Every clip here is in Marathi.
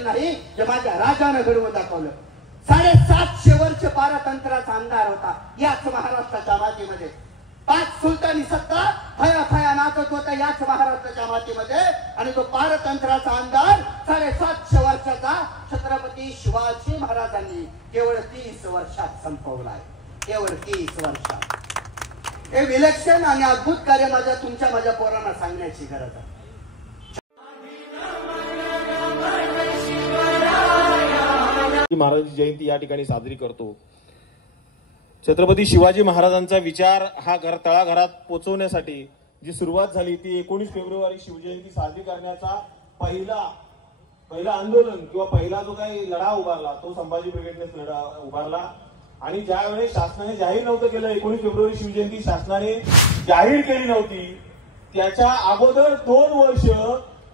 देखील नाही जे माझ्या राजानं घडवून दाखवलं. 750 वर्ष पारतंत्र्याचा आमदार होता याच महाराष्ट्राच्या मातीमध्ये. 5 सुलतानी सत्ता फया फया नाचत होता याच महाराष्ट्राच्या मातीमध्ये. आणि तो पारतंत्र्याचा आमदार 750 वर्षाचा छत्रपती शिवाजी महाराजांनी केवळ 30 वर्षात संपवलाय. केवळ 30 वर्षात. हे विलक्षण आणि अद्भुत कार्य माझ्या पोरांना सांगण्याची गरज आहे. महाराजांची जयंती या ठिकाणी साजरी करतो. छत्रपती शिवाजी महाराजांचा विचार हा तळाघरात पोहोचवण्यासाठी जी सुरुवात झाली ती 19 फेब्रुवारी शिवजयंती साजरी करण्याचा पहिला आंदोलन किंवा पहिला जो काही लढा उभारला तो संभाजी ब्रिगेडने लढा उभारला. आणि ज्या वेळेस शासनाने जाहीर नव्हतं केलं 19 फेब्रुवारी शिवजयंती शासनाने जाहीर केली नव्हती त्याच्या अगोदर 2 वर्ष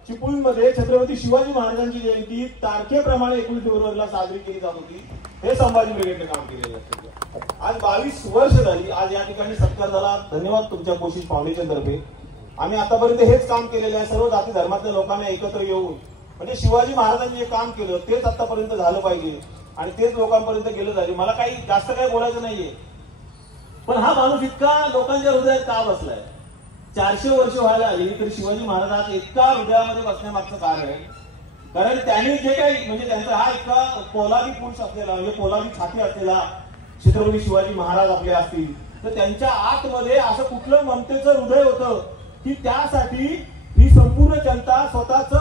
चिपळूणमध्ये छत्रपती शिवाजी महाराजांची जयंती तारखेप्रमाणे 19 फेब्रुवारीला साजरी केली जात होती. हे संभाजी ब्रिगेडने काम केलेलं आहे. आज 22 वर्ष झाली. आज या ठिकाणी सत्कार झाला. धन्यवाद तुमच्या कोशिश फाउंडेशन तर्फे. आम्ही आतापर्यंत हेच काम केलेलं आहे. सर्व जाती धर्मातल्या लोकांना एकत्र येऊन म्हणजे शिवाजी महाराजांनी जे काम केलं तेच आतापर्यंत झालं पाहिजे आणि तेच लोकांपर्यंत गेलं झाले. मला काही जास्त काही बोलायचं नाहीये पण हा माणूस इतका लोकांच्या हृदयात का बसलाय. 400 वर्ष व्हायला आली तरी शिवाजी महाराज इतका हृदयामध्ये बसण्यामागचं कारण आहे कारण त्यांनी जे काही म्हणजे त्यांचा हा इतका पोलादी पुरुष असलेला म्हणजे पोलादी छाती असलेला छत्रपती शिवाजी महाराज आपले असतील तर त्यांच्या आतमध्ये असं कुठलं ममतेचं हृदय होतं की त्यासाठी ही संपूर्ण जनता स्वतःच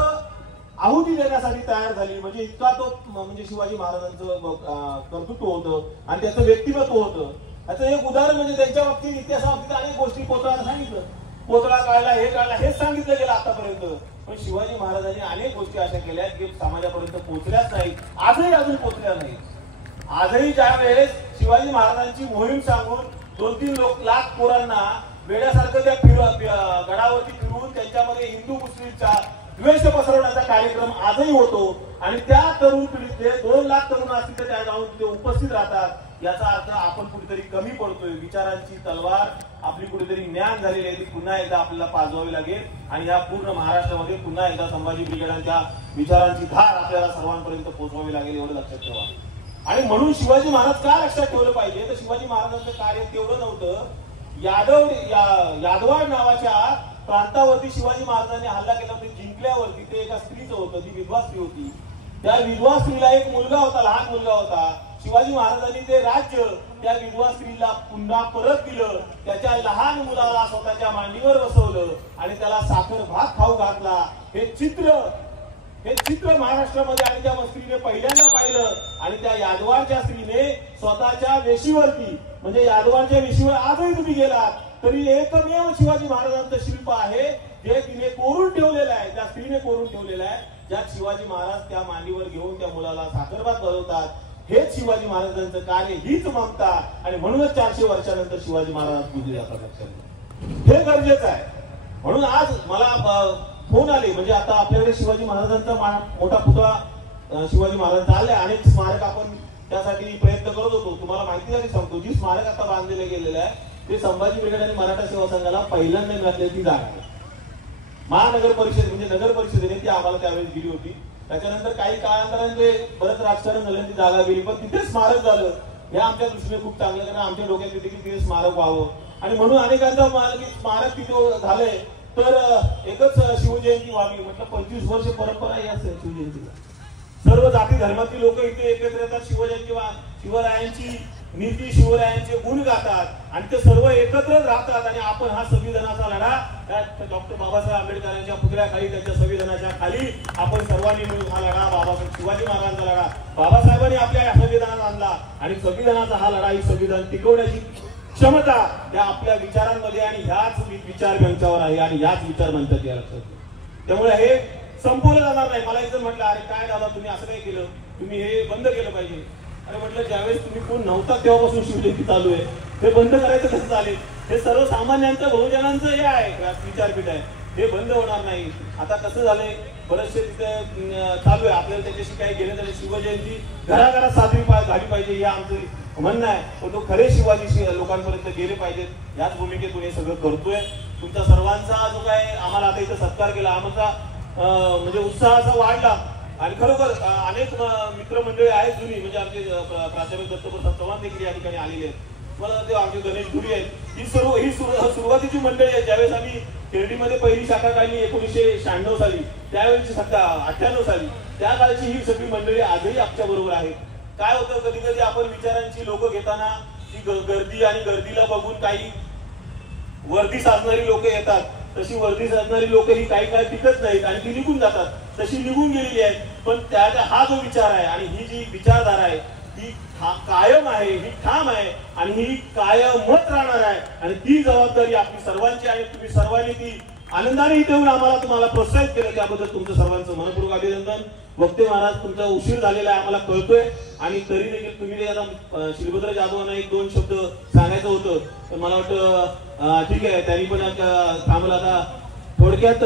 आहुती देण्यासाठी तयार झाली. म्हणजे इतका तो म्हणजे शिवाजी महाराजांचं कर्तृत्व होतं आणि त्याचं व्यक्तिमत्व होतं. याचं एक उदाहरण म्हणजे त्यांच्या बाबतीत इतिहासाबाबतीत अनेक गोष्टी पोतळाला सांगितलं. पोतळा काढला हेच सांगितलं गेलं आतापर्यंत. पण शिवाजी महाराजांनी अनेक गोष्टी अशा केल्या की समाजापर्यंत पोहोचल्याच नाही. आजही अजून पोहोचल्या नाही. आजही ज्या वेळेस शिवाजी महाराजांची मोहीम सांगून 2-3 लाख पोरांना वेड्यासारखं त्या गडावरती फिरवून त्यांच्यामध्ये हिंदू मुस्लिमचा द्वेष पसरवण्याचा कार्यक्रम आजही होतो आणि त्या तरुण पिढीतले 2 लाख तरुण असतील तर त्या जाऊन तिथे उपस्थित राहतात. याचा अर्थ आपण कुठेतरी कमी पडतोय. विचारांची तलवार आपली कुठेतरी ज्ञान झालेली आहे ती पुन्हा एकदा आपल्याला पाजवावी लागेल आणि या पूर्ण महाराष्ट्रामध्ये पुन्हा एकदा संभाजी ब्रिगेडांच्या विचारांची धार आपल्याला सर्वांपर्यंत पोहोचवावी लागेल एवढं लक्षात ठेवा. आणि म्हणून शिवाजी महाराज का लक्षात ठेवलं पाहिजे तर शिवाजी महाराजांचं कार्य तेवढं नव्हतं. यादवाड नावाच्या प्रांतावरती शिवाजी महाराजांनी हल्ला केला होता. जिंकल्यावरती ते एका स्त्रीचं होतं. ती विधवा स्त्री होती. त्या विधवा स्त्रीला एक मुलगा होता. लहान मुलगा होता. शिवाजी महाराजांनी ते राज्य त्या विधवा स्त्रीला पुन्हा परत दिलं. त्याच्या लहान मुलाला स्वतःच्या मांडीवर बसवलं आणि त्याला साखर भात खाऊ घातला. हे चित्र महाराष्ट्रामध्ये आणि त्या स्त्रीने पहिल्यांदा पाहिलं. आणि त्या यादवाडच्या स्त्रीने स्वतःच्या वेशीवरती म्हणजे यादवाडच्या वेशीवर आजही तुम्ही गेलात तरी एकमेव शिवाजी महाराजांचं शिल्प आहे जे तिने कोरून ठेवलेलं आहे. त्या स्त्रीने कोरून ठेवलेलं आहे ज्यात शिवाजी महाराज त्या मांडीवर घेऊन त्या मुलाला साखरभात बनवतात. हेच शिवाजी महाराजांचं कार्य, हीच ममता. आणि म्हणूनच 400 वर्षानंतर शिवाजी महाराज पूजले जातात. हे गरजेचं आहे. म्हणून आज मला फोन आले म्हणजे आता आपल्याकडे शिवाजी महाराजांचा मोठा पुतळा शिवाजी महाराजांचा आले. अनेक स्मारक आपण त्यासाठी प्रयत्न करत होतो. तुम्हाला माहिती झाली सांगतो जी स्मारक आता बांधलेले गेलेलं आहे ते संभाजी ब्रिगेड आणि मराठा सेवा संघाला पहिल्यांदा मिळालेली ती जागा आहे. महानगर परिषद म्हणजे नगर परिषदेने ती आम्हाला त्यावेळेस दिली होती. त्याच्यानंतर काही काळांतराने बरंच राजकारण झालं ती जागा गेली पण तिथे स्मारक झालं. हे आमच्या दृष्टीने खूप चांगलं कारण आमच्या डोक्यात देखील तिथे स्मारक व्हावं आणि म्हणून अनेकांचा स्मारक तिथे झालंय तर एकच शिवजयंती व्हावी म्हटलं. 25 वर्ष परंपरा आहे या शिवजयंतीला. सर्व जाती धर्मातील लोक इथे एकत्र येतात. शिवरायांची नीती शिवरायांचे गुण गातात आणि ते सर्व एकत्रच राहतात. आणि आपण हा संविधानाचा लढा डॉक्टर बाबासाहेब आंबेडकरांच्या पुतळ्याखाली त्यांच्या संविधानाच्या खाली आपण सर्वांनी मिळून हा लढा बाबासाहेब शिवाजी महाराजांचा लढा बाबासाहेबांनी आपल्या संविधानात आणला आणि संविधानाचा हा लढा ही संविधान टिकवण्याची क्षमता त्या आपल्या विचारांमध्ये आणि ह्याच विचार मंचावर आहे आणि ह्याच विचार मंचात या लक्षात. त्यामुळे हे संपवलं जाणार नाही. मला एकजण म्हटलं अरे काय दादा तुम्ही असं काय केलं तुम्ही हे बंद केलं पाहिजे. अरे म्हटलं ज्यावेळेस तुम्ही कोण नव्हता तेव्हापासून शिवजयंती चालू आहे हे बंद करायचं कसं चालेल. हे सर्वसामान्यांचं बहुजनांचं हे आहे विचारपीठ आहे हे बंद होणार नाही. आता कसं झालंय बरेचसे तिथे चालू आहे आपल्याला त्याच्याशी काही गेलं तर शिवजयंती घराघरात साजरी झाली पाहिजे हे आमचं म्हणणं आहे. पण तो खरे शिवाजी लोकांपर्यंत गेले पाहिजेत याच भूमिकेतून हे सगळं करतोय. तुमच्या सर्वांचा जो काय आम्हाला आता इथं सत्कार केला आमचा म्हणजे उत्साह असा वाढला आणि खरोखर अनेक मित्रमंडळी आहेत जुनी, म्हणजे आमचे प्राचार्य दत्तप्रसाद चव्हाण देखील या ठिकाणी आलेले आहेत, मला ते आमचे गणेश धुरी आहेत. ही सुरुवातीची मंडळी आहे. ज्यावेळेस आम्ही शिर्डीमध्ये पहिली शाखा काढली 1996 साली, त्यावेळेची सध्या 98 साली, त्या काळची ही सगळी मंडळी आजही आमच्या बरोबर आहेत. काय होतं, कधी कधी आपण विचारांची लोक घेताना ती गर्दी आणि गर्दीला बघून काही वर्दी साजणारी लोक येतात, तशी वर्दी साजणारी लोक ही काही काळ टिकत नाहीत आणि ती निघून जातात, तशी निघून गेलेली आहेत. पण त्याचा हा जो विचार आहे आणि ही जी विचारधारा आहे ती कायम आहे, ही ठाम आहे आणि ही कायमच राहणार आहे. आणि ती जबाबदारी आपली सर्वांची आहे. तुम्ही सर्वांनी ती आनंदाने इथे येऊन आम्हाला तुम्हाला प्रोत्साहित केलं, त्याबद्दल तुमचं सर्वांचं मनपूर्वक अभिनंदन. वक्ते महाराज, तुमचा उशीर झालेला आहे आम्हाला कळतोय, आणि तरी देखील तुम्ही ते आता शिलभद्र जाधवांना 1-2 शब्द सांगायचं होतं, तर मला वाटतं ठीक आहे, त्यांनी पण थांबलं. आता थोडक्यात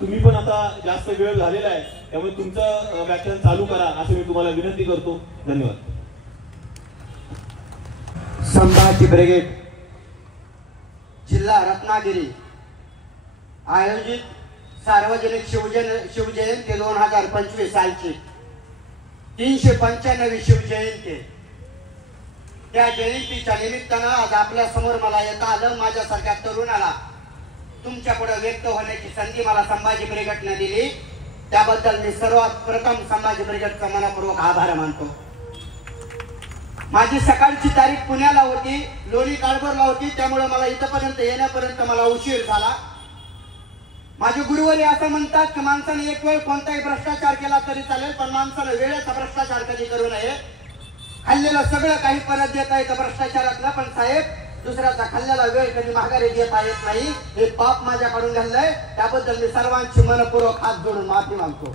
तुम्ही पण आता जास्त वेळ झालेला आहे, त्यामुळे तुमचं व्याख्यान चालू करा असं मी तुम्हाला विनंती करतो. धन्यवाद. संभाजी ब्रिगेड जिल्हा रत्नागिरी आयोजित सार्वजनिक शिवजयंती 2025 सालची 395वी शिवजयंती, त्या जयंतीच्या निमित्तानं आज आपल्या समोर मला येता आलं. माझ्यासारख्या तरुणाला तुमच्या पुढे व्यक्त होण्याची संधी मला संभाजी ब्रिगेडने दिली, त्याबद्दल मी सर्वात प्रथम संभाजी ब्रिगेडचा मनपूर्वक आभार मानतो. माझी सकाळची तारीख पुण्याला होती, लोणी काळभोरला होती, त्यामुळे मला इथपर्यंत येण्यापर्यंत मला उशीर झाला. माझे गुरुवारी असं म्हणतात की माणसाने एक वेळ कोणताही भ्रष्टाचार केला तरी चालेल, पण माणसाने वेळेचा भ्रष्टाचार कधी करू नये. खाल्लेलं सगळं काही परत देता येतं भ्रष्टाचारातलं, पण साहेब दुसऱ्याचा खाल्लेला वेळ कधी माघारी देता येत नाही. हे पाप माझ्याकडून घडलंय, त्याबद्दल मी सर्वांची मनपूर्वक हात जोडून माफी मागतो.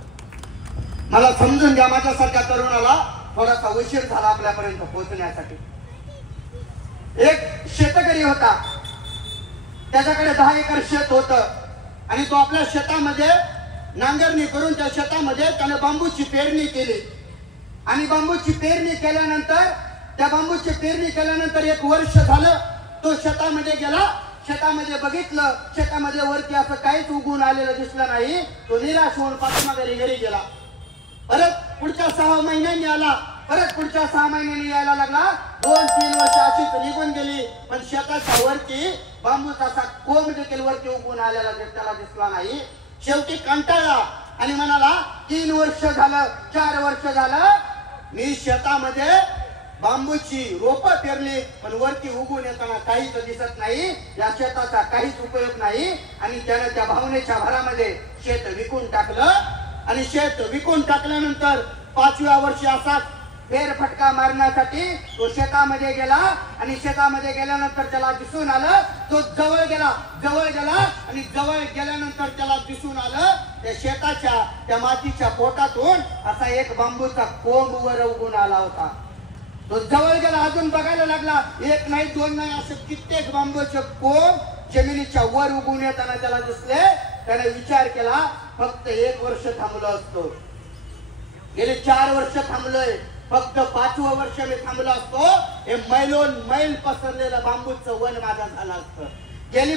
मला समजून घ्या, माझ्यासारख्या तरुणाला थोडासा उशीर झाला आपल्यापर्यंत पोहोचण्यासाठी. एक शेतकरी होता, त्याच्याकडे 10 एकर शेत होतं आणि तो आपल्या शेतामध्ये नांगरणी करून त्या शेतामध्ये त्याने बांबूची पेरणी केली. आणि बांबूची पेरणी केल्यानंतर एक वर्ष झालं तो शेतामध्ये गेला. शेतामध्ये बघितलं, शेतामध्ये वरती असं काहीच उगवून आलेलं दिसलं नाही. तो निराश होऊन पाठीमागे घरी गेला. परत पुढच्या 6 महिन्यांनी आला, परत पुढच्या 6 महिन्यांनी यायला लागला. 2-3 वर्ष अशीच निघून गेली, पण शेताच्या वरती बांबूचा असा कोंब देखील वरती उगवून आलेला त्याला दिसला नाही. शेवटी कंटाळला आणि म्हणाला 3 वर्ष झालं, 4 वर्ष झालं मी शेतामध्ये बांबूची रोपं पेरली, पण वरती उगवून येताना काहीच दिसत नाही, या शेताचा काहीच उपयोग नाही. आणि त्याने त्या भावनेच्या भरामध्ये शेत विकून टाकलं. आणि शेत विकून टाकल्यानंतर 5व्या वर्षी असाच फेरफटका मारण्यासाठी तो शेतामध्ये गेला. आणि शेतामध्ये गेल्यानंतर त्याला दिसून आलं, तो जवळ गेला आणि जवळ गेल्यानंतर त्याला दिसून आलं त्या शेताच्या त्या मातीच्या पोटातून असा एक बांबूचा कोंब वर उगून आला होता. तो जवळ गेला, अजून बघायला लागला, 1 नाही 2 नाही असे कित्येक बांबूचे कोंब जमिनीच्या वर उगून येताना त्याला दिसले. त्याने विचार केला, फक्त 1 वर्ष थांबलो असतो, गेले 4 वर्ष थांबलोय, फक्त 5वं वर्ष मी थांबलो असतो, हे मैल पसरलेलं बांबूचं वन माझा झालं असतं. गेली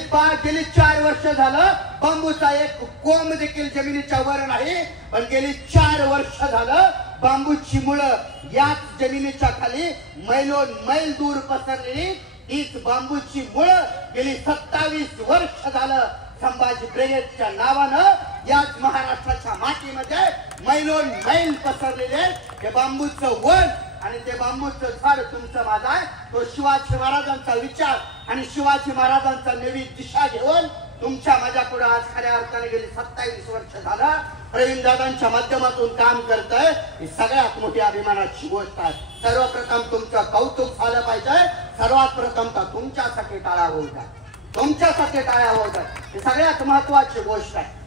4 वर्ष झालं बांबूचा एक कोंब देखील जमिनीच्या वर नाही, पण गेली 4 वर्ष झालं बांबूची मुळं याच जमिनीच्या खाली मैल दूर पसरलेली. हीच बांबूची मुळं गेली 27 वर्ष झालं संभाजी ब्रिगेडच्या नावानं याच महाराष्ट्राच्या मातीमध्ये मैल पसरलेले हे बांबूचं वन आणि ते बांबूचं झाड तुमचं माझं आहे. तो शिवाजी महाराजांचा विचार आणि शिवाजी महाराजांचा नवी दिशा घेऊन तुमच्या माझ्या पुढे आज खऱ्या अर्थाने गेली 27 वर्ष झालं प्रवीण दादांच्या माध्यमातून काम करतंय. ही सगळ्यात मोठी अभिमानाची गोष्ट आहे. सर्वप्रथम तुमचं कौतुक झालं पाहिजे. सर्वात प्रथम तर तुमच्यासाठी टाळ्या होऊ द्या, तुमच्यासाठी टाळ्या होऊ द्या, ही सगळ्यात महत्वाची गोष्ट आहे.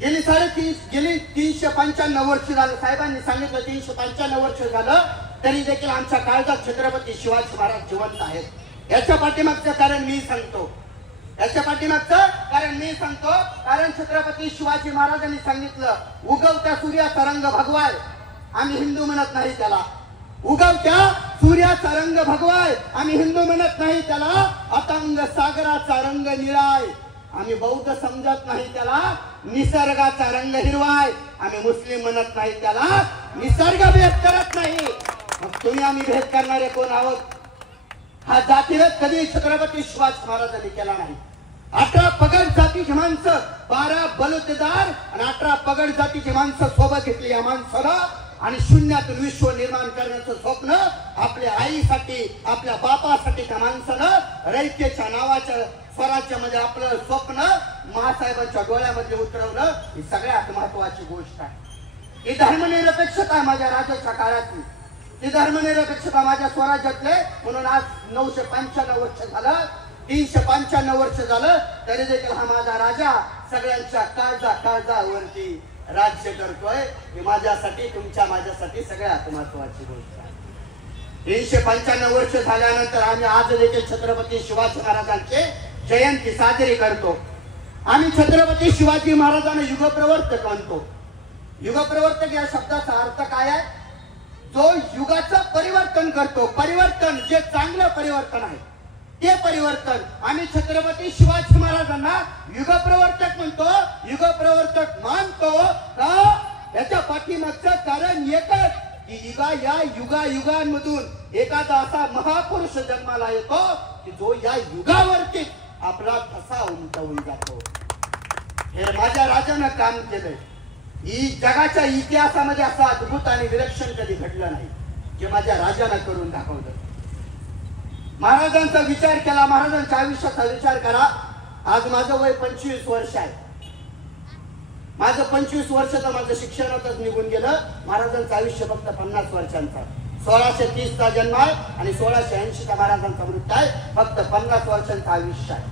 गेली 395 वर्ष झालं, साहेबांनी सांगितलं 395 वर्ष झालं, तरी देखील आमच्या काळजात छत्रपती शिवाजी महाराज जिवंत आहेत. याच्या पाठीमागचं कारण मी सांगतो, कारण छत्रपती शिवाजी महाराजांनी सांगितलं, उगवत्या सूर्याचा रंग भगवाय, आम्ही हिंदू म्हणत नाही त्याला. उगवत्या सूर्याचा रंग भगवाय, आम्ही हिंदू म्हणत नाही त्याला. अतंग सागराचा रंग निळाय, आम्ही बौद्ध समजत नाही त्याला निसर्गाचा रंग हिरवा आहे. आम्ही मुस्लिम म्हणत नाही त्याला निसर्ग भेद करत नाही. मग तुम्ही आम्ही भेद करणारे कोण आहोत? हा जातीभेद कधी छत्रपती शिवाजी महाराजांनी केला नाही. 18 पगड जातीची माणसं, 12 बलुतेदार आणि 18 पगड जातीची माणसं सोबत घेतली या माणसाला आणि शून्यातून विश्व निर्माण करण्याचं स्वप्न आपल्या आईसाठी, आपल्या बापासाठी त्या माणसानं रयतेच्या नावाच्या स्वराज्यामध्ये आपलं स्वप्न महासाहेबांच्या डोळ्यामध्ये उतरवलं. ही सगळ्यात महत्वाची गोष्ट आहे. ही धर्मनिरपेक्षता आहे माझ्या राजाच्या काळातली. ही धर्मनिरपेक्षता माझ्या स्वराज्यातले. म्हणून आज 995 वर्ष झालं, 395 वर्ष झालं तरी देखील हा माझा राजा सगळ्यांच्या काळजावरती राज्य करतोय. ही माझ्यासाठी, तुमच्या माझ्यासाठी सगळ्यात महत्वाची गोष्ट आहे. 395 वर्ष झाल्यानंतर आम्ही आज देखील छत्रपती शिवाजी महाराजांची जयंती साजरी करतो. आम्ही छत्रपती शिवाजी महाराजांना युगप्रवर्तक म्हणतो. युगप्रवर्तक या शब्दाचा अर्थ काय आहे? जो युगाचं परिवर्तन करतो. परिवर्तन जे चांगलं परिवर्तन आहे ते परिवर्तन. आम्ही छत्रपती शिवाजी महाराजांना युगप्रवर्तक म्हणतो, युगप्रवर्तक मानतो का? याच्या पाठीमागचं कारण एकच की या युगांमधून एखादा असा महापुरुष जन्माला येतो की जो या युगावरती आपला ठसा उमटवून जातो. हे माझ्या राजानं काम केलंय. ही जगाच्या इतिहासामध्ये असं अद्भुत आणि विलक्षण कधी घडलं नाही जे माझ्या राजानं करून दाखवलं. महाराजांचा विचार केला, महाराजांच्या आयुष्याचा विचार करा. आज माझं वय 25 वर्ष आहे. माझं 25 वर्ष तर माझं शिक्षणातच निघून गेलं. महाराजांचं आयुष्य फक्त 50 वर्षांचं. 1630 चा जन्म आहे आणि 1680 चा महाराजांचा मृत्यू आहे. फक्त 50 वर्षांचं आयुष्य आहे.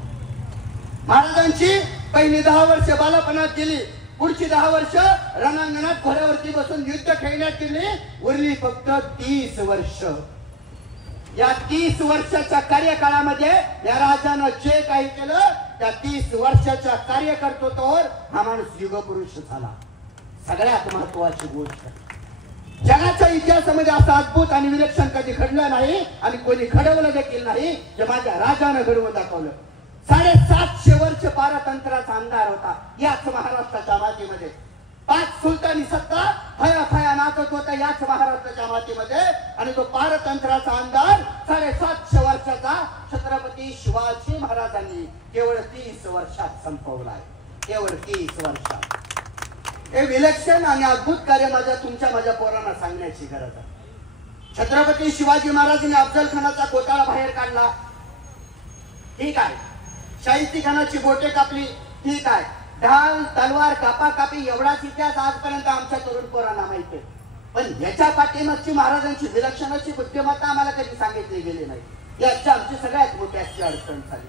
महाराजांची पहिली 10 वर्ष बालपणात गेली, पुढची 10 वर्ष रणांगणात घोड्यावरती बसून युद्ध खेळण्यात गेली, उरली फक्त 30 वर्ष. या 30 वर्षाच्या कार्यकाळामध्ये या राजानं जे काही केलं त्या 30 वर्षाच्या कार्यकर्तृत्वावर हा माणूस युगपुरुष झाला. सगळ्यात महत्वाची गोष्ट, जगाच्या इतिहासामध्ये असं अद्भुत आणि विलक्षण कधी घडलं नाही आणि कोणी घडवलं देखील नाही जे माझ्या राजानं घडवून दाखवलं. 750 वर्ष पारतंत्र्याचा आमदार होता याच महाराष्ट्राच्या मातीमध्ये. 5 सुलतानी सत्ता फया नाचत होता याच महाराष्ट्राच्या मातीमध्ये आणि तो पारतंत्र्याचा आमदार 750 वर्षाचा छत्रपती शिवाजी महाराजांनी केवळ 30 वर्षात संपवलाय. केवळ 30 वर्षात. हे विलक्षण आणि अद्भुत कार्य माझ्या पोरांना सांगण्याची गरज आहे. छत्रपती शिवाजी महाराजांनी अफजल खानाचा घोटाळा बाहेर काढला, ठीक आहे. शाहिस्ती खानाची बोटे कापली, ठीक आहे. ढाल तलवार कापाकापी एवढाच इतिहास आजपर्यंत आमच्या तरुण पोरांना माहिती आहे. पण याच्या पाठीमागची महाराजांची विलक्षणाची बुद्धिमत्ता आम्हाला कधी सांगितली गेली नाही. याची आमची सगळ्यात मोठी अशी अडचण झाली.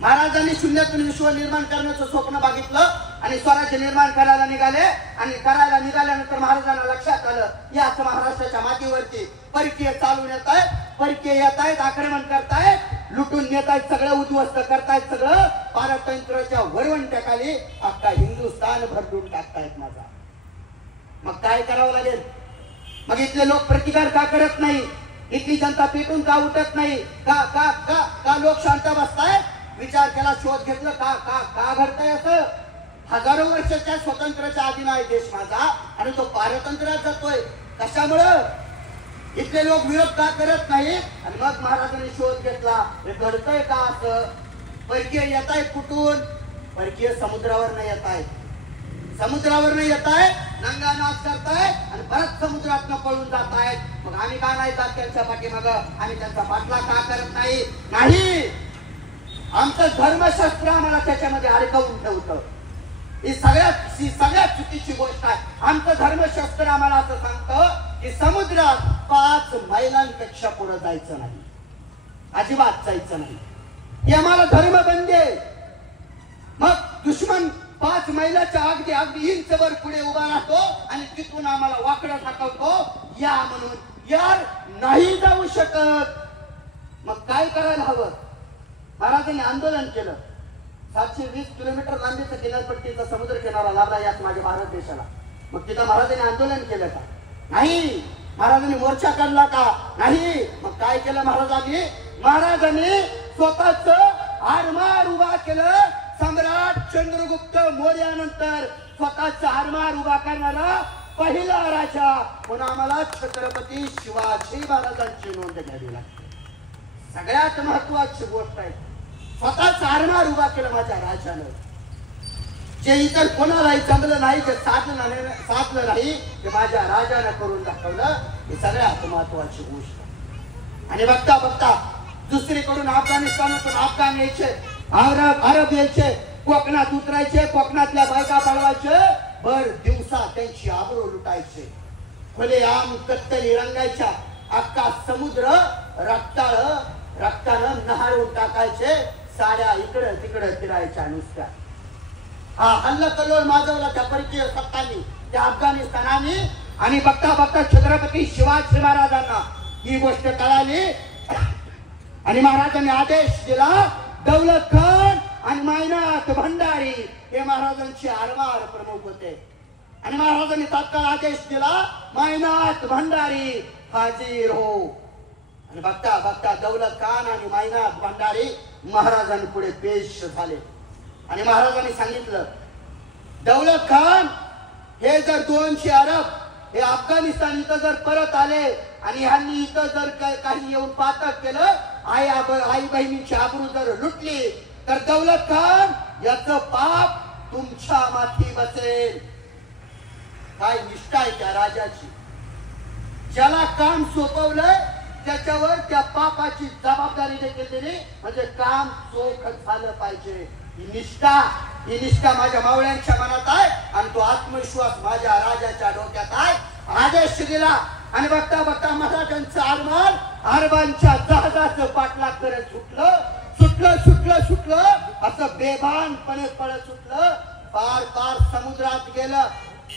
महाराजांनी शून्यातून विश्व निर्माण करण्याचं स्वप्न बघितलं आणि स्वराज्य निर्माण करायला निघाले आणि करायला निघाल्यानंतर महाराजांना लक्षात आलं याच महाराष्ट्राच्या मातीवरती परकीय चालून येत आहेत, परकीय येत आहेत, आक्रमण करतायत, लुटून नेत आहेत, सगळं उद्ध्वस्त करतायत, सगळं पारतंत्र्याच्या वरवंट्याखाली अख्खा हिंदुस्थान भरडून टाकतायत माझा. मग काय करावं लागेल? मग इथले लोक प्रतिकार का करत नाही? इथली जनता पेटून का उठत नाही? का का का का लोक शांत बसताय? विचार केला, शोध घेतलं, का का का घडतंय असं? हजारो वर्षाच्या स्वातंत्र्याच्या अधीन आहे देश माझा आणि तो पारतंत्र्यात जातोय. कशामुळं? इथले लोक विरोध का करत नाही? आणि मग महाराजांनी शोध घेतला, हे घडतंय का असं? परकीय येत आहेत कुठून? परकीय समुद्रावर नाही येत आहेत. समुद्रावर नाही येत आहेत, नंगा नाच करतायत आणि परत समुद्रात पळून जात आहेत. मग आम्ही का नाही जात त्यांच्या पाठीमाग? आम्ही त्यांचा पाठला का करत नाही? नाही, आमचं धर्मशास्त्र आम्हाला त्याच्यामध्ये अडकवून ठेवतं. ही सगळ्यात चुकीची गोष्ट आहे. आमचं धर्मशास्त्र आम्हाला असं सांगतं की समुद्रात 5 मैलांपेक्षा पुढे जायचं नाही, अजिबात जायचं नाही. हे आम्हाला धर्मबंदी आहे. मग दुश्मन 5 मैलाच्या अगदी इंचभर पुढे उभा राहतो आणि तिथून आम्हाला वाकडं टाकवतो या म्हणून. यार नाही जाऊ शकत. मग काय करायला हवं? महाराजांनी आंदोलन केलं. 720 किलोमीटर लांबीचा किनारपट्टीचा समुद्र किनारा लाभला याच माझ्या भारत देशाला. मग तिथं महाराजांनी आंदोलन केलं का? नाही. महाराजांनी मोर्चा काढला का? नाही. मग काय केलं महाराजांनी? महाराजांनी स्वतःच आरमार उभा केलं. सम्राट चंद्रगुप्त मौर्यानंतर स्वतःचा आरमार उभा करणारा पहिला राजा म्हणून आम्हाला छत्रपती शिवाजी महाराजांची नोंद घ्यावी लागते. सगळ्यात महत्वाची गोष्ट आहे, स्वतःचा आरमार उभा केला माझ्या राजानं. जे इतर कोणालाही जमलं नाही, जे साधलं नाही, ते माझ्या राजानं करून दाखवलं. ही सगळ्यात महत्वाची गोष्ट. आणि बघता बघता दुसरीकडून अफगाणिस्तानातून अफगाण यायचे, अरब यायचे, कोकणात उतरायचे, कोकणातल्या बायका पळवायचे, भर दिवसा त्यांची आबरू लुटायचे. खुलेआम कत्तली रंगायच्या, अख्खा समुद्र रक्तानं नहाळून टाकायचे, साड्या इकडं तिकडं फिरायच्या नुसत्या. हा हल्ला कल्लोळ माजवला त्या परकीय सत्तांनी, त्या अफगाणिस्तानाने. आणि बघता बघता छत्रपती शिवाजी महाराजांना ही गोष्ट कळाली आणि महाराजांनी आदेश दिला. दौलत खान आणि मायनाथ भंडारी हे महाराजांचे आरमार प्रमुख होते. आणि महाराजांनी तात्काळ आदेश दिला, मायनाथ भंडारी हाजीर हो. आणि बघता बघता दौलत खान आणि मायनाथ भंडारी महाराजांपुढे पेश झाले. आणि महाराजांनी सांगितलं, दौलत खान हे जर 200 अरब हे अफगाणिस्तान इथं जर परत आले आणि ह्यांनी इथं जर काही येऊन पातक केलं, आई बहिणीची आबरू जर लुटली, तर दौलत खान याचं पाप तुमच्या माथी बसेल. काय निष्ठा आहे त्या राजाची. ज्याला काम सोपवलंय त्याच्यावर त्या पापाची जबाबदारी देखील दिली, म्हणजे काम चोख झालं पाहिजे. ही निष्ठा माझ्या मावळ्यांच्या मनात आहे आणि तो आत्मविश्वास माझ्या राजाच्या डोक्यात आहे. आदेश दिला आणि बघता बघता महाराजांचं आरमार अरबांच्या जहाजाचं पाठलाग करत सुटलं असं बेभानपणे पळत सुटलं. पार समुद्रात गेलं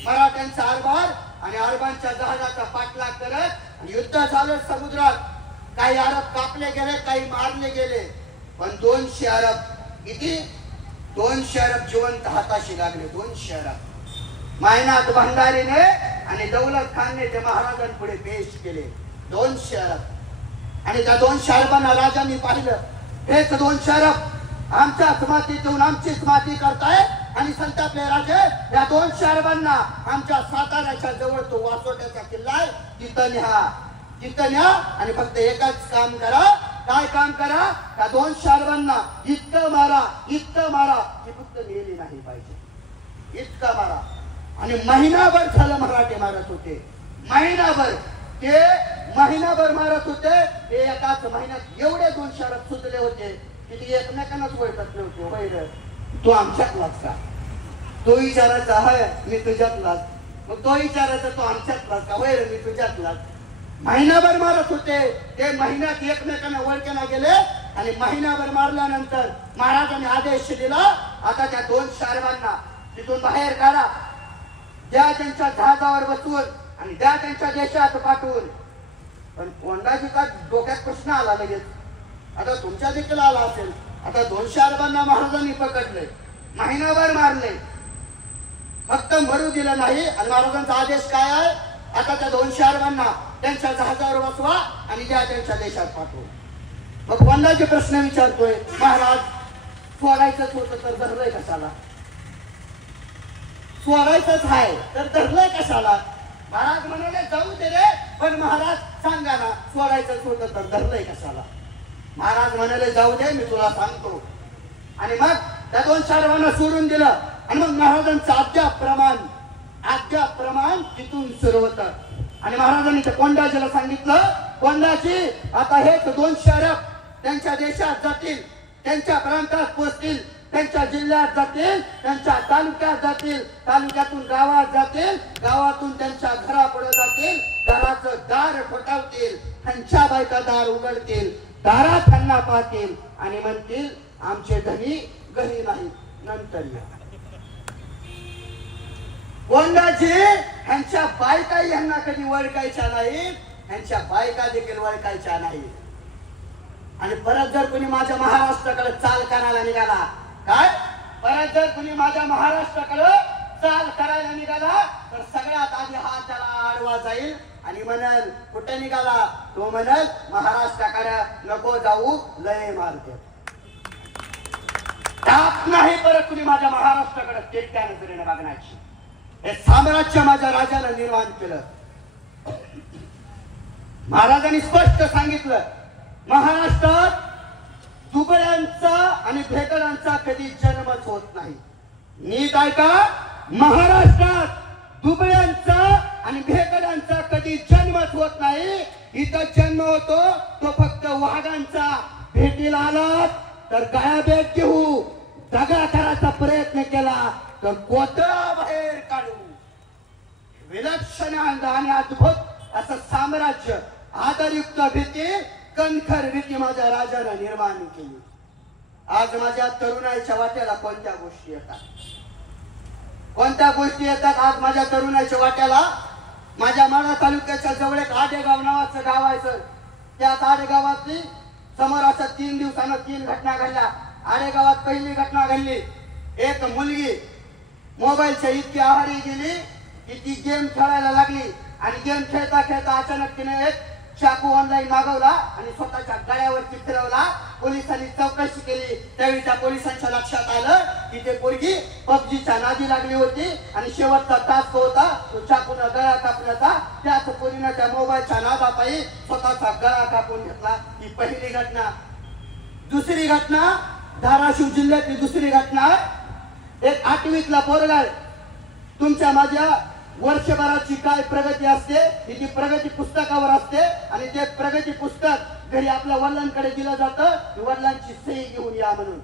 मराठ्यांचा आरमार आणि अरबांच्या जहाजाचा पाठलाग करत. युद्ध झालं समुद्रात. काही अरब कापले गेले, काही मारले गेले, पण 200 अरब किती 200 अरब जिवंत हाताशी लागले. 200 अरब मायनाथ भंडारीने आणि दौलत खानने ते महाराजांपुढे पेश केले. 200 अरब. आणि त्या 200 अरबांना राजांनी पाहिलं, हेच 200 अरब आमच्याच मातीतून आमचीच माती करताय आणि संतापले राजे, या 200 अरबांना आमच्या साताऱ्याच्या जवळ तो वासोट्याचा किल्ला आहे, तिथं न्या आणि फक्त एकच काम करा. काय काम करा? त्या 200 अरबांना इतकं मारा की फक्त मेली नाही पाहिजे, इतकं मारा. आणि महिनाभर झालं मराठे मारत होते. महिनाभर मारत होते. ते एकाच महिन्यात एवढे 200 अरब सुचले होते की ते एकमेकांनाच ओळखत नव्हते. वैर तो आमच्यातलाच का? तो विचारायचा आहे मी तुझ्यातलाच, मग तो विचारायचा तो आमच्यातलाच का? वैर मी तुझ्यातलाच. महिनाभर मारत होते. ते महिन्यात एकमेकांना ओळखेना गेले आणि महिनाभर मारल्यानंतर महाराजांनी आदेश दिला, आता त्या 200 अरबांना तिथून बाहेर काढा, द्या त्यांच्या जहाजावर बसवून आणि द्या त्यांच्या देशात पाठवून. पण कोंडाजीचा डोक्यात प्रश्न आला लगेच. आता तुमच्या देखील आला असेल. आता 200 अरबांना महाराजांनी पकडले, महिनाभर मारले, फक्त मरू दिलं नाही. आणि महाराजांचा आदेश काय आहे? आता त्या 200 अरबांना त्यांच्या जहाजावर बसवा आणि द्या त्यांच्या देशात पाठवा. मग कोंडाजी प्रश्न विचारतोय, महाराज सोडायचंच होतं तर धरलंय कशाला? सोडायचंच आहे तर धरलंय कशाला? महाराज म्हणाले जाऊ दे रे, पण महाराज सांगा ना, सोडायचंच होतं तर धरलंय कशाला? महाराज म्हणाले जाऊ दे, मी तुला सांगतो. आणि मग त्या 200 अरबांना सोडून दिलं. आणि मग महाराजांचं आज्ञाप्रमाण तिथून सुरू होतं. आणि महाराजांनी त्या कोंडाजीला सांगितलं, कोंडाजी आता हेच 200 अरब त्यांच्या देशात जातील, त्यांच्या प्रांतात पोहोचतील, त्यांच्या जिल्ह्यात जातील, त्यांच्या तालुक्यात जातील, तालुक्यातून गावात जातील, गावातून त्यांच्या घरापुढे जातील, घराचं दार ठोठावतील, त्यांच्या बायका दार उघडतील, दारात त्यांना पाहतील आणि म्हणतील आमचे धनी घरी नाही, नंतर या. कोंडाजी ह्यांच्या बायका यांना कधी ओळखायच्या नाही, ह्यांच्या बायका देखील ओळखायच्या नाही. आणि परत जर कोणी माझ्या महाराष्ट्राकडे चाल करायला निघाला, काय परत जर कोणी माझ्या महाराष्ट्राकडे चाल करायला निघाला, तर सगळ्यात आधी हा त्याला आडवा जाईल आणि म्हणेल कुठे निघाला? तो म्हणेल महाराष्ट्राकडे नको जाऊ, लय मारते. धाप नाही परत तुम्ही माझ्या महाराष्ट्राकडे तेरत्या नजरेने बघण्याची. हे साम्राज्य माझ्या राजानं निर्माण केलं. महाराजांनी स्पष्ट सांगितलं, महाराष्ट्रात दुबळ्यांचा आणि भेकडांचा कधी जन्मच होत नाही. नीट ऐका, महाराष्ट्रात दुबळ्यांचा आणि भेकडांचा कधी जन्मच होत नाही. इथं जन्म होतो तो फक्त वाघांचा. भेटीला आलात तर गाया भेट घेऊ, दगा करायचा प्रयत्न केला तर कोतळा बाहेर काढू. विलक्षण आणि अद्भुत असं साम्राज्य, आदरयुक्त भीती, कणखर भीती माझ्या राजाने निर्माण केली. आज माझ्या तरुणाईच्या वाट्याला कोणत्या गोष्टी येतात, कोणत्या गोष्टी येतात आज माझ्या तरुणाईच्या वाट्याला. माझ्या माढा तालुक्याच्या जवळ एक आडेगाव नावाचं गाव आहे सर. त्याच आडेगावातली समोर अशा 3 दिवसानं 3 घटना घडल्या. आडेगावात पहिली घटना घडली, एक मुलगी मोबाईलच्या इतकी आहारी गेली की ती गेम खेळायला लागली आणि गेम खेळता खेळता अचानक तिने एक चाकू ऑनलाईन मागवला आणि स्वतःच्या गळ्यावरती फिरवला. पोलिसांनी चौकशी केली, त्यावेळी त्या पोलिसांच्या लक्षात आलं की ते पोरगी पबजीच्या नादी लागली होती आणि शेवटचा टास्क होता तो चाकून गळा कापण्याचा. त्याच पोरीनं त्या मोबाईलच्या नादापायी स्वतःचा गळा कापून घेतला. ही पहिली घटना. दुसरी घटना धाराशिव जिल्ह्यातली दुसरी घटना, एक 8वीतला पोरगा आहे. तुमच्या माझ्या वर्षभराची काय प्रगती असते ती प्रगती पुस्तकावर असते आणि ते प्रगती पुस्तक घरी आपल्या वडिलांकडे दिलं जातं, वडिलांची सही घेऊन या म्हणून.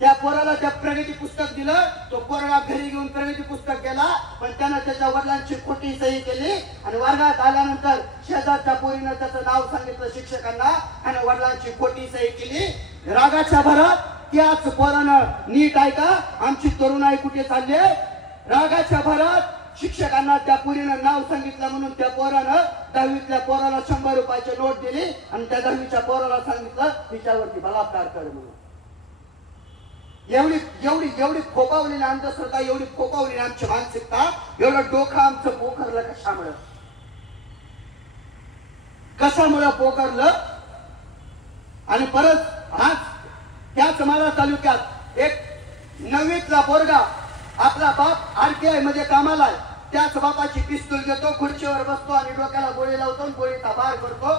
त्या पोराला त्या प्रगती पुस्तक दिलं, तो पोरगा घरी घेऊन प्रगती पुस्तक गेला, पण त्यानं त्याच्या वडिलांची खोटी सही केली आणि वर्गात आल्यानंतर शेजारच्या पोरीनं त्याचं नाव सांगितलं शिक्षकांना आणि वडिलांची खोटी सही केली. रागाच्या भरात त्याच पोरानं, नीट ऐका, आमची तरुणाई कुठे चालली, रागाच्या भरात शिक्षकांना त्या पोरीनं नाव सांगितलं म्हणून त्या पोरानं 10वीतल्या पोराला 100 रुपयाची नोट दिली आणि त्या 10वीच्या पोराला सांगितलं तिच्यावरती बलात्कार कर म्हणून. एवढी फोकावलेली अंधश्रद्धा, एवढी फोकावलेली आमची मानसिकता, एवढं डोकं आमचं पोखरलं कशामुळे पोखरलं. आणि परत आज त्याच माढा तालुक्यात एक 9वीतला पोरगा, आपला बाप RTI मध्ये कामाला आहे, त्याच बापाची पिस्तूल घेतो, खुर्चीवर बसतो आणि डोक्याला गोळी लावतो, गोळीचा बार करतो,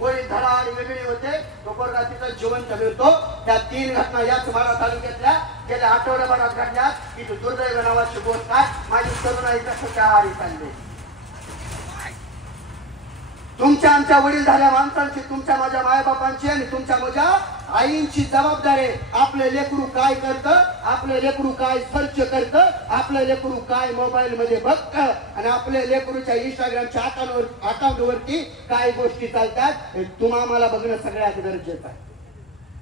गोळी धडाड वेगळी होते, तो पोरगा तिचा जिवंत मिळतो. त्या 3 घटना याच माढा तालुक्यातल्या गेल्या आठवड्याभरात घडल्या. की दुर्दैव नावाची गोष्ट आहे. माझी तरुणाई कशाच्या आहारी चालली. तुमच्या आमच्या वडीलधाऱ्या माणसांची, तुमच्या माझ्या मायबापांची आणि तुमच्या माझ्या आईंची जबाबदारी. आपले लेकरू काय करतं, आपले लेकरू काय सर्च करतं, आपले लेकरू काय मोबाईल मध्ये बघतं आणि आपल्या लेकरूच्या इंस्टाग्रामच्या अकाउंटवरती काय गोष्टी चालतात हे तुम्हा आम्हाला बघणं सगळ्यात गरजेचं आहे.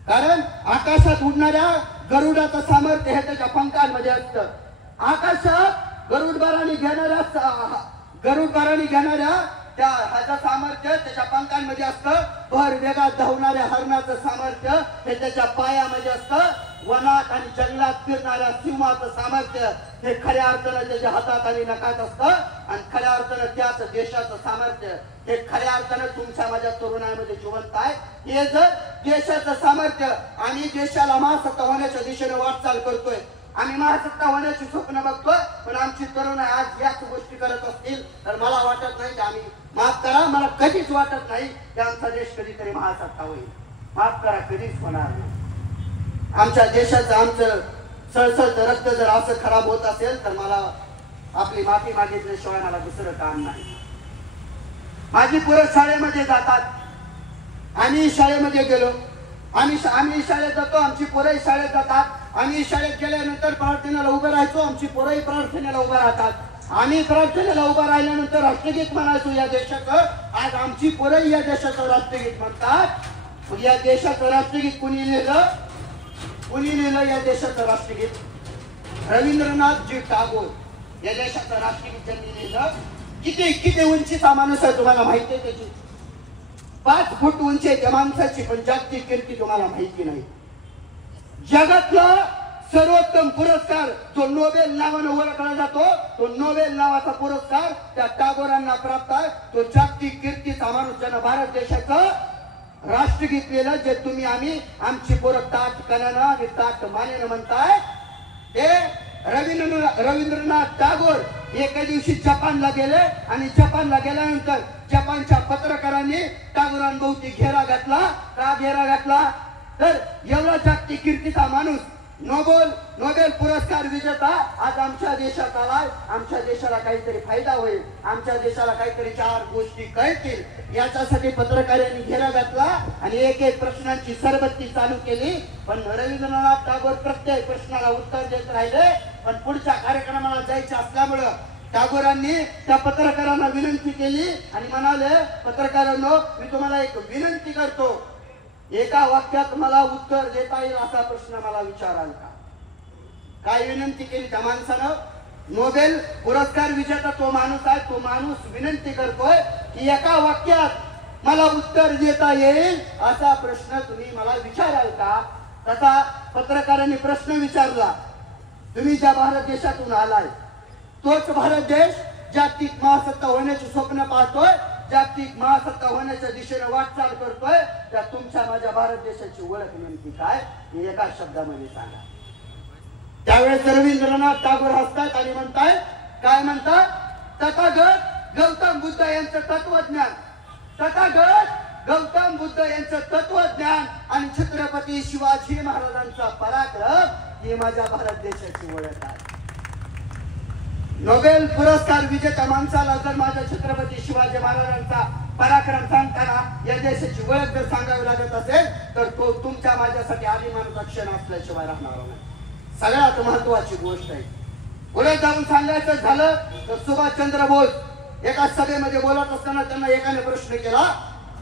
कारण आकाशात उडणाऱ्या गरुडाचं सामर्थ्य हे त्याच्या पंखांमध्ये असतं. आकाशात गरुडबाराने घेणाऱ्या त्या ह्याचं सामर्थ्य त्याच्या पंखांमध्ये असतं. भर वेगात धावणाऱ्या हरणाचं सामर्थ्य हे त्याच्या पायामध्ये असतं. वनात आणि जंगलात फिरणाऱ्या सिंहाचं सामर्थ्य हे खऱ्या अर्थानं त्याच्या हातात आणि नखात असतं. आणि खऱ्या अर्थानं त्याच देशाचं सामर्थ्य हे खऱ्या अर्थानं तुमच्या माझ्या तरुणाईमध्ये जिवंत आहे. हे जर देशाचं सामर्थ्य, आम्ही देशाला महासत्ता होण्याच्या दिशेने वाटचाल करतोय, आम्ही महासत्ता होण्याची स्वप्न बघतोय, पण आमची तरुण आज याच गोष्टी करत असतील तर मला वाटत नाही की आम्ही, माफ करा, मला कधीच वाटत नाही की आमचा देश कधीतरी महासत्ता होईल. माफ करा, कधीच होणार नाही. आमच्या देशाचं, आमचं सळसळतं रक्त जर असं खराब होत असेल तर मला आपली माफी मागितल्याशिवाय मला दुसरं काम नाही. माझी पोरं शाळेमध्ये जातात, आम्ही शाळेमध्ये गेलो, आम्ही शाळेत जातो, आमची पोरंही शाळेत जातात. आम्ही शाळेत गेल्यानंतर प्रार्थनेला उभं राहायचो, आमची पोरंही प्रार्थनेला उभं राहतात. आम्ही प्रार्थनेला उभं राहिल्यानंतर राष्ट्रगीत म्हणायचो या देशाचं. आज आमची पोरंही या देशाचं राष्ट्रगीत म्हणतात. या देशाचं राष्ट्रगीत कुणी लिहिलं या देशाचं राष्ट्रगीत? रवींद्रनाथजी टागोर या देशाचं राष्ट्रगीत ज्यांनी लिहिलं. किती उंचीचा माणूस आहे तुम्हाला माहिती आहे त्याची? 5 फूट उंची आहे त्या माणसाची, पण जागतिक कीर्ती तुम्हाला माहिती नाही. जगातला सर्वोत्तम पुरस्कार जो नोबेल नावाने ओळखला जातो, तो नोबेल नावाचा पुरस्कार त्या टागोरांना प्राप्त आहे. तो जागतिक कीर्तीचा माणूस ज्यानं भारत देशाचं राष्ट्रगीत लिहिलं जे तुम्ही आम्ही आमची पोरं ताट कण्यानं आणि ताट मानेनं म्हणताय ते रवींद्रनाथ टागोर एके दिवशी जपानला गेले आणि जपानला गेल्यानंतर जपानच्या पत्रकारांनी टागोरांभोवती घेरा घातला. का घेरा घातला तर एवढा जागतिक कीर्तीचा माणूस नोबेल पुरस्कार विजेता आज आमच्या देशात आलाय. आमच्या देशाला काहीतरी फायदा होईल, आमच्या देशाला काहीतरी चार गोष्टी कळतील याच्यासाठी पत्रकारांनी घेरा घातला आणि एक एक प्रश्नांची सरबत्ती चालू केली. पण रवींद्रनाथ टागोर प्रत्येक प्रश्नाला उत्तर देत राहिले. पण पुढच्या कार्यक्रमाला जायचे असल्यामुळं टागोरांनी त्या पत्रकारांना विनंती केली आणि म्हणाले, पत्रकारांनो मी तुम्हाला एक विनंती करतो, एका वाक्यात मला उत्तर देता येईल असा प्रश्न मला विचाराल का. काय विनंती केली त्या माणसानं. नोबेल पुरस्कार विजेता तो माणूस आहे, तो माणूस विनंती करतोय की एका वाक्यात मला उत्तर देता येईल असा प्रश्न तुम्ही मला विचाराल का. तसा पत्रकारांनी प्रश्न विचारला. तुम्ही ज्या भारत देशातून आलाय तोच भारत देश जागतिक महासत्ता होण्याचे स्वप्न पाहतोय, जागतिक महासत्ता होण्याच्या दिशेने वाटचाल करतोय. त्या तुमच्या माझ्या भारत देशाची ओळख नेमकी काय हे एका शब्दामध्ये सांगा. त्यावेळेस रवींद्रनाथ टागोर हसतात आणि म्हणताय, काय म्हणतात, तथागत गौतम बुद्ध यांचं तत्वज्ञान, तथागत गौतम बुद्ध यांचं तत्वज्ञान आणि छत्रपती शिवाजी महाराजांचा पराक्रम ही माझ्या भारत देशाची ओळख आहे. नोबेल पुरस्कार विजेत्या माणसाला जर माझ्या छत्रपती शिवाजी महाराजांचा पराक्रम सांगताना या देशाची ओळख जर सांगावी लागत असेल तर तो तुमच्या माझ्यासाठी अभिमानाचा क्षण असल्याशिवाय राहणार नाही. सगळ्यात महत्वाची गोष्ट आहे. पुढे जाऊन सांगायचं झालं तर सुभाषचंद्र बोस एका सभेमध्ये बोलत असताना त्यांना एकाने प्रश्न केला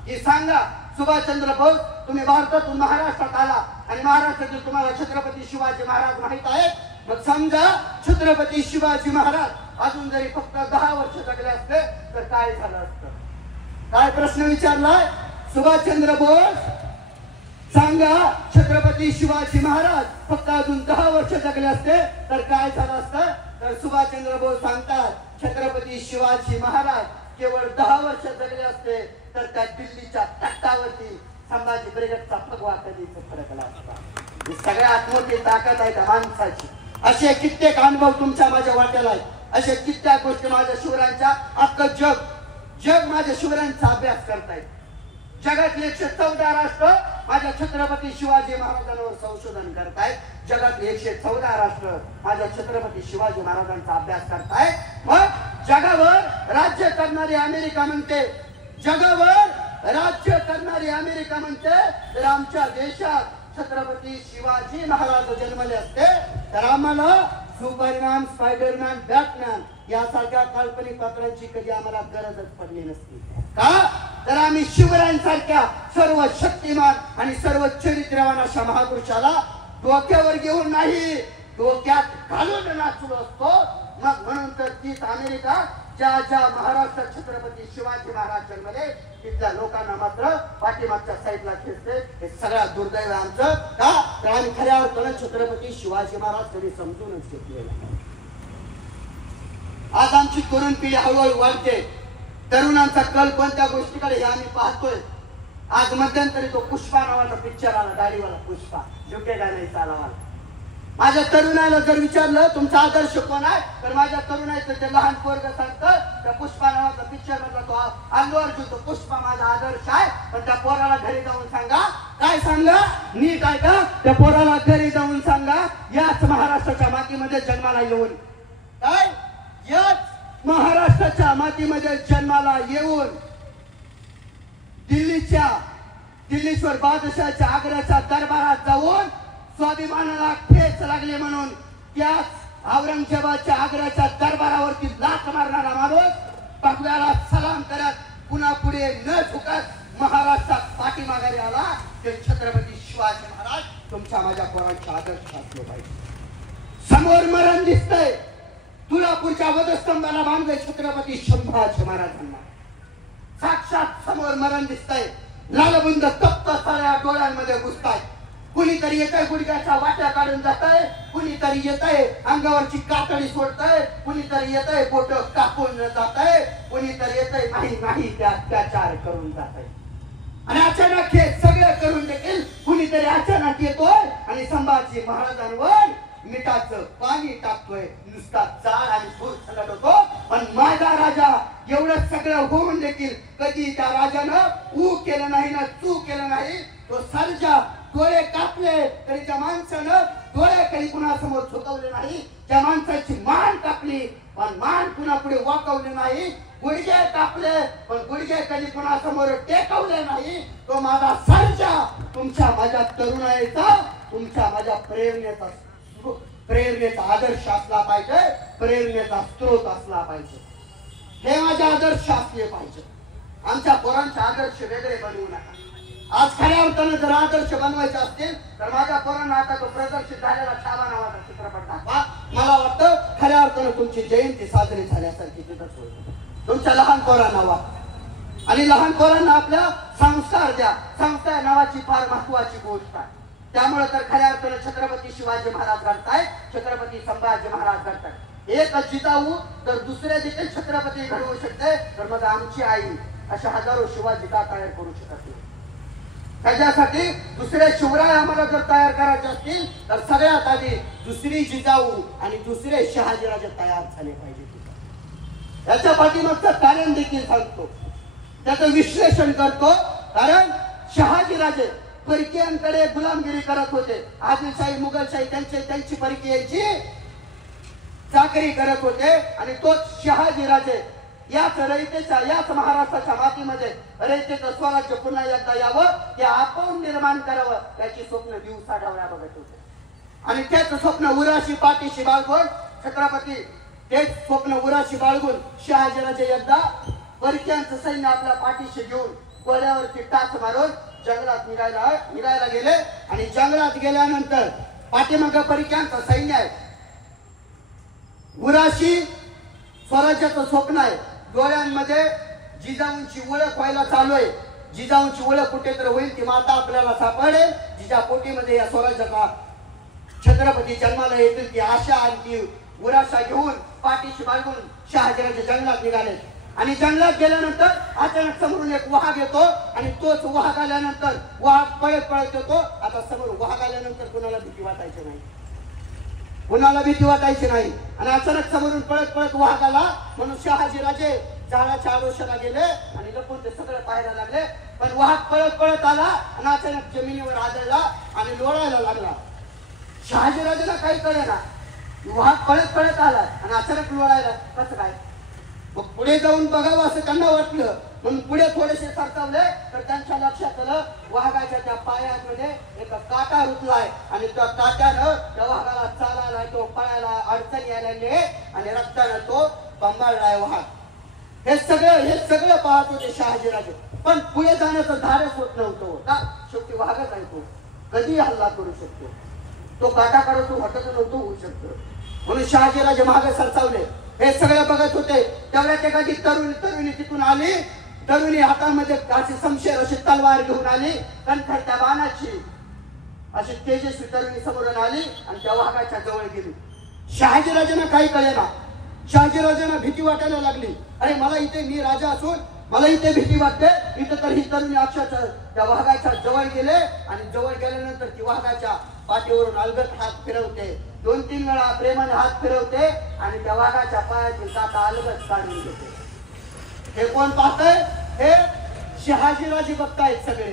की सांगा सुभाषचंद्र बोस, तुम्ही भारतातून महाराष्ट्रात आला आणि महाराष्ट्रातील तुम्हाला छत्रपती शिवाजी महाराज माहित आहेत. मग समजा छत्रपती शिवाजी महाराज अजून जरी फक्त 10 वर्ष जगले असते तर काय झालं असतं. काय प्रश्न विचारलाय सुभाषचंद्र बोस, सांगा छत्रपती शिवाजी महाराज फक्त अजून 10 वर्ष जगले असते तर काय झालं असतं. तर सुभाषचंद्र बोस सांगतात छत्रपती शिवाजी महाराज केवळ 10 वर्ष जगले असते तर त्या दिल्लीच्या तख्तावरती संभाजी ब्रिगेडचा भगवा कधीच फरकला असता. ही सगळ्यात मोठी ताकद आहे त्या माणसाची. असे कित्येक अनुभव तुमच्या माझ्या वाट्याला आहेत. असे कित्येक गोष्टी माझ्या शिवरायांच्या अख्खं जग माझ्या शिवरायांचा अभ्यास करतायत. जगातले 114 राष्ट्र माझ्या छत्रपती शिवाजी महाराजांवर संशोधन करतायत. जगातले 114 राष्ट्र माझ्या छत्रपती शिवाजी महाराजांचा अभ्यास करतायत. मग जगावर राज्य करणारी अमेरिका म्हणते, जगावर राज्य करणारी अमेरिका म्हणते तर आमच्या देशात छत्रपती शिवाजी महाराज जन्मले असते तर आम्हाला सुपरमॅन, स्पायडरमॅन, बॅटमॅन यासारख्या काल्पनिक पात्रांची कधी आम्हाला गरजच पडली नसती. का तर आम्ही शिवरायांसारख्या सर्व शक्तिमान आणि सर्व चरित्रवान अशा महापुरुषाला डोक्यावर घेऊन नाही डोक्यात घालून नाचलो असतो. मग म्हणून तर तीच अमेरिका ज्या महाराष्ट्रात छत्रपती शिवाजी महाराज जन्मले तिथल्या लोकांना मात्र पाठीमागच्या साईडला खेचते. हे सगळ्यात दुर्दैव आमचं. का तर आम्ही खऱ्या अर्थानं छत्रपती शिवाजी महाराज कधी समजूनच घेतलेला. आज आमची तरुण पिढी हळूहळू वाढते. तरुणांचा कल कोणत्या गोष्टीकडे हे आम्ही पाहतोय. आज मध्यंतरी तो पुष्पा नावाचा पिक्चर आला, गाडीवाला पुष्पा, झुकेगा नाही चालावाला. माझ्या तरुणाला जर विचारलं तुमचा आदर्श कोण आहे तर माझ्या तरुणाचं ते लहान पोरग सांगतं त्या पुष्पा नावाचा पिक्चर मधला तो अल्लू अर्जुन, तो पुष्पा माझा आदर्श आहे. पण त्या पोराला घरी जाऊन सांगा, काय सांगा, नीट ऐका, त्या पोराला घरी जाऊन सांगा याच महाराष्ट्राच्या मातीमध्ये जन्माला येऊन, काय याच महाराष्ट्राच्या मातीमध्ये जन्माला येऊन दिल्लीश्वर बादशाहच्या आग्र्याच्या दरबारात जाऊन स्वाभिमानाला ठेच लागले म्हणून त्याच औरंगजेबाच्या आग्र्याच्या दरबारावरती लाथ मारणारा माणूस भगव्याला सलाम करत पुन्हा पुढे न झुकत महाराष्ट्रात पाठीमाघारी आला. ते छत्रपती शिवाजी महाराज तुमच्या माझ्या पोरांचे आदर्श असले पाहिजे. समोर मरण दिसतंय, तुळापूरच्या वधस्तंभाला बांधले छत्रपती संभाजी महाराजांना. साक्षात समोर मरण दिसतंय. लालबुंद तप्त साऱ्या डोळ्यांमध्ये घुसताय. कुणीतरी येतंय गुडघ्याच्या वाट्या काढून जातंय, कुणीतरी येतंय अंगावरची कातडी सोडतंय, कुणीतरी येतंय बोट कापून जातंय, कुणीतरी येतंय नाही ते अत्याचार करून जातंय. आणि अचानक हे सगळं करून देखील कुणीतरी अचानक येतोय आणि संभाजी महाराजांवर मिठाचं पाणी टाकतोय, नुसता जाळ आणि धूर संगत होतो. पण माझा राजा एवढं सगळं होऊन देखील कधी त्या राजानं ऊ केलं नाही ना चू केलं नाही. तो सर्जा डोळे कापले तरी त्या माणसानं डोळे कधी कुणासमोर झुकवले नाही. त्या माणसाची मान कापली पण मान कुणा पुढे वाकवले नाही. गुडघे कापले पण गुडघे कधी कुणासमोर टेकवले नाही. तो माझा सर्जा तुमच्या माझ्या तरुणाईचा, तुमच्या माझ्या प्रेरणेचा आदर्श असला पाहिजे, प्रेरणेचा स्रोत असला पाहिजे. हे माझे आदर्श असले पाहिजे. आमच्या पोरांचे आदर्श वेगळे बनवू नका. आज खऱ्या अर्थानं जर आदर्श बनवायचे असतील तर माझ्या पोरांना आता तो प्रदर्शित झालेला छावा नावाचा चित्रपट दाखवा. मला वाटतं खऱ्या अर्थानं तुमची जयंती साजरी झाल्यासारखी तिथंच होईल. तुमच्या लहान पोरांना वा आणि लहान पोरांना आपल्या संस्कार द्या. संस्कार नावाची फार महत्वाची गोष्ट आहे. त्यामुळे तर खऱ्या अर्थानं छत्रपती शिवाजी महाराज घडतायत, छत्रपती संभाजी महाराज घडतायत. एक जिजाऊ तर दुसरे देखील छत्रपती घडवू शकते, तर मग आमची आई अशा हजारो शिवाजी का तयार करू शकत नाही. त्याच्यासाठी दुसरे शिवराय आम्हाला जर तयार करायचे असतील तर सगळ्यात आधी दुसरी जिजाऊ आणि दुसरे शहाजीराजे तयार झाले पाहिजे. याच्या पाठीमागचं कारण देखील सांगतो, त्याचं विश्लेषण करतो. कारण शहाजीराजे परकीयांकडे गुलामगिरी करत होते. आदिलशाही मुघलशाही त्यांची परकीयांची चाकरी करत होते आणि तोच शहाजीराजे याच रयतेच्या, याच महाराष्ट्राच्या मातीमध्ये रयतेचं स्वराज्य पुन्हा एकदा यावं, ते आपण निर्माण करावं याची स्वप्न दिवसा ढवळ्या बघत होते. आणि तेच स्वप्न उराशी पाठीशी बाळगून छत्रपती, तेच स्वप्न उराशी बाळगून शहाजीराजे एकदा परकीयांचं सैन्य आपल्या पाठीशी घेऊन कोल्यावरती टाच मारून जंगलात निघायला गेले. आणि जंगलात गेल्यानंतर पाठीमागं परकीयांचं सैन्य आहे. उराशी स्वराज्याचं स्वप्न आहे. डोळ्यांमध्ये जिजाऊंची ओळख व्हायला चालू आहे. जिजाऊंची ओळख कुठेतरी होईल, ती माता आपल्याला सापडेल जिच्या पोटीमध्ये या स्वराज्याचा छत्रपती जन्माला येतील, ती आशा आणि ती उराशा घेऊन पाठीशी बाळगून शहाजीराजे जंगलात निघाले. आणि जंगलात गेल्यानंतर अचानक समोरून एक वाघ येतो आणि तोच वाघ आल्यानंतर वाघ पळत पळत येतो. आता समोर वाघ आल्यानंतर कुणाला भीती वाटायची नाही, कुणाला भीती वाटायची नाही. आणि अचानक समोरून पळत पळत वाघ आला म्हणून शहाजीराजे झाडाच्या आडोशाला गेले आणि लपून ते सगळं पाहायला लागले. पण वाघ पळत पळत आला आणि अचानक जमिनीवर आदळला आणि लोळायला लागला. शहाजीराजेला काही कळेना, वाघ पळत पळत आला आणि अचानक लोळायला कसं काय. मग पुढे जाऊन बघावं असं त्यांना वाटलं म्हणून पुढे थोडेसे सरकवले तर त्यांच्या लक्षात आलं वाघाच्या त्या पायामध्ये एक काटा रुतलाय आणि त्या काट्यानं त्या वाघाला चालायला तो पळायला अडचण यायला लागली आणि रक्तानं तो बंबाळलाय वाघ. हे सगळं पाहत होते शहाजीराजे. पण पुढे जाण्याचं धाडस होत नव्हतं का, शेवटी वाघच आहे, तो कधी हल्ला करू शकतो, तो काटा काढतो हटत नव्हतो होऊ शकतो. म्हणून शहाजीराजे मागे सरसावले. हे सगळं बघत होते. तेवढ्यात एखादी तरुणी तिथून आली. तरुणी हातामध्ये अशी शमशेर अशी तलवार घेऊन आली, कंठर त्या बाणाची अशी तेजस्वी तरुणी समोरून आली आणि त्या वाघाच्या जवळ गेली. शहाजीराजांना काही कळेना. शहाजीराजांना भीती वाटायला लागली. अरे मला इथे, मी राजा असून मला इथे भीती वाटते. इथं तर ही तरुणी अक्षरशः त्या वाघाच्या जवळ गेले आणि जवळ गेल्यानंतर ती वाघाच्या पाठीवरून अलगद हात फिरवते. 2-3 वेळा प्रेमाने हात फिरवते आणि त्या वाघाच्या पायातील काटा अलगद काढून घेते. हे कोण पाहतंय? हे शहाजीराजे बघतायत सगळे.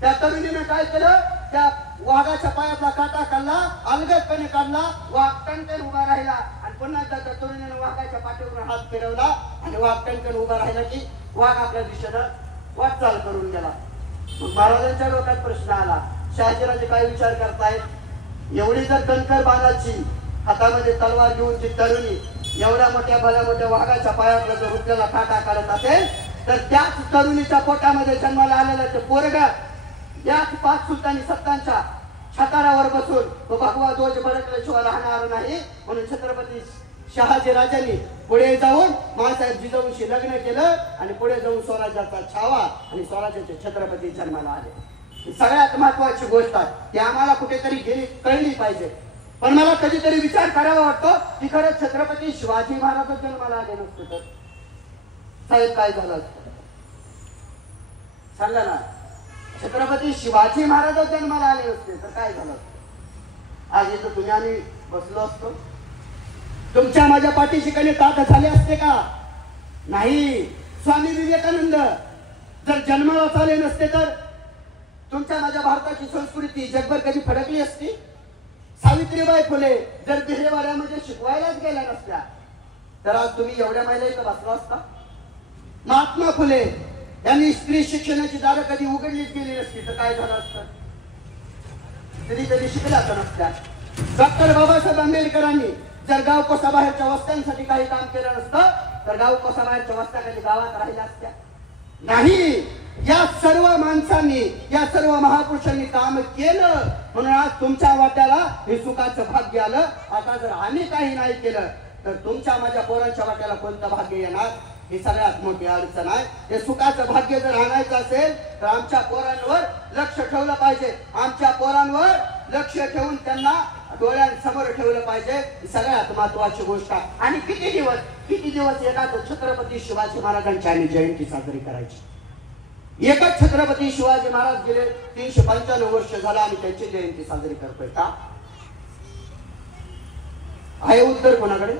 त्या तरुणीने काय केलं, त्या वाघाच्या पायातला काटा काढला, अलगदपणे काढला. वाघ टणकन उभा राहिला आणि पुन्हा त्या तरुणीने वाघाच्या पाठीवरून हात फिरवला आणि वाघ टणकन उभा राहिला की वाघ आपल्या दिशेनं वाटचाल करून गेला. महाराजांच्या डोक्यात प्रश्न आला, शहाजीराजे काय विचार करतायत? एवढी जर कणकर बाणाची हातामध्ये तलवार घेऊन ती तरुणी एवढ्या भल्या मोठ्या वाघाच्या पायातला जर रुतलेला काटा काढत असेल तर त्याच तरुणीच्या पोटामध्ये जन्माला आलेलं ते पोरगा याच 5 सुलतानी सत्तांच्या छताडावर बसून तो भगवा ध्वज फडकल्याशिवाय राहणार नाही. म्हणून छत्रपती शहाजीराजांनी पुढे जाऊन महासाहेब जिजाऊंशी लग्न केलं आणि पुढे जाऊन स्वराज्याचा छावा आणि स्वराज्याचे छत्रपती जन्माला आले. सगळ्यात महत्वाची गोष्ट आहे, ती आम्हाला कुठेतरी कळली पाहिजे. पण मला कधीतरी विचार करावा वाटतो की खरंच छत्रपती शिवाजी महाराज जन्माला आले नसते तर साहेब काय झालं असतं? सांगा ना, छत्रपती शिवाजी महाराज जन्माला आले असते तर काय झालं असतं? आज इथं तुम्ही आम्ही बसलो असतो? तुमच्या माझ्या पाठीशी काही ताट झाले असते का? नाही. स्वामी विवेकानंद जर जन्माला आले नसते तर तुमच्या माझ्या भारताची संस्कृती जगभर कधी फडकली असती? सावित्रीबाई फुले जर बिहेवाड्यामध्ये शिकवायलाच गेल्या नसत्या तर आज तुम्ही एवढ्या महिला इथं बसला असता? महात्मा फुले यांनी स्त्री शिक्षणाची दारं कधी उघडलीच गेली नसती तर काय झालं असतं? स्त्री कधी शिकल्या तर नसत्या. डॉक्टर बाबासाहेब आंबेडकरांनी जर गाव कोसाबाहेरच्या वस्त्यांसाठी काही काम केलं नसतं तर गाव कोसाबाहेरच्या वस्त्या कधी गावात राहिल्या असत्या? नाही. या सर्व माणसांनी, या सर्व महापुरुषांनी काम केलं म्हणून आज तुमच्या वाट्याला हे सुखाचं भाग्य आलं. आता जर आम्ही काही नाही केलं तर तुमच्या माझ्या पोरांच्या वाट्याला कोणतं भाग्य येणार? ही सगळ्यात मोठी अडचण आहे. हे सुखाचं भाग्य जर आणायचं असेल तर आमच्या पोरांवर लक्ष ठेवलं पाहिजे. आमच्या पोरांवर लक्ष ठेवून त्यांना डोळ्यांसमोर ठेवलं पाहिजे. ही सगळ्यात महत्वाची गोष्ट आहे. आणि किती दिवस एकाच छत्रपती शिवाजी महाराजांची आम्ही जयंती साजरी करायची? एकच छत्रपती शिवाजी महाराज गेले 395 वर्ष झालं आम्ही त्यांची जयंती साजरी करतोय का? आहे उत्तर कोणाकडे?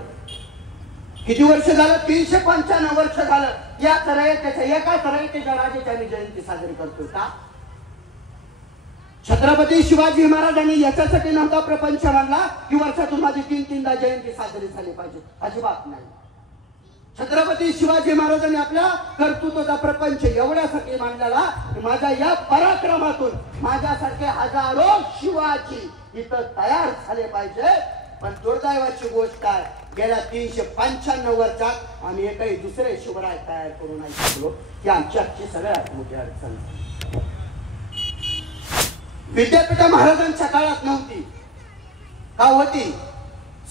किती वर्ष झालं? 395 वर्ष झालं याच रयतेच्या एकाच रयतेच्या राजाची आम्ही जयंती साजरी करतोय का? छत्रपती शिवाजी महाराजांनी याच्यासाठी नव्हता प्रपंच मांडला की वर्षातून माझी 3-3दा जयंती साजरी झाली पाहिजे. अजिबात नाही. छत्रपती शिवाजी महाराजांनी आपल्या कर्तृत्वाचा प्रपंच एवढ्यासाठी मांडलेला की माझ्या या पराक्रमातून माझ्यासारखे हजारो शिवाजी इथं तयार झाले पाहिजे. पण दुर्दैवाची गोष्ट आहे, गेल्या 395 वर्षात आम्ही एकही दुसरे शिवराय तयार करू नाही शकलो. ही आमची आजची सगळ्यात मोठी अडचण. विद्यापीठ महाराजांच्या काळात नव्हती का? होती.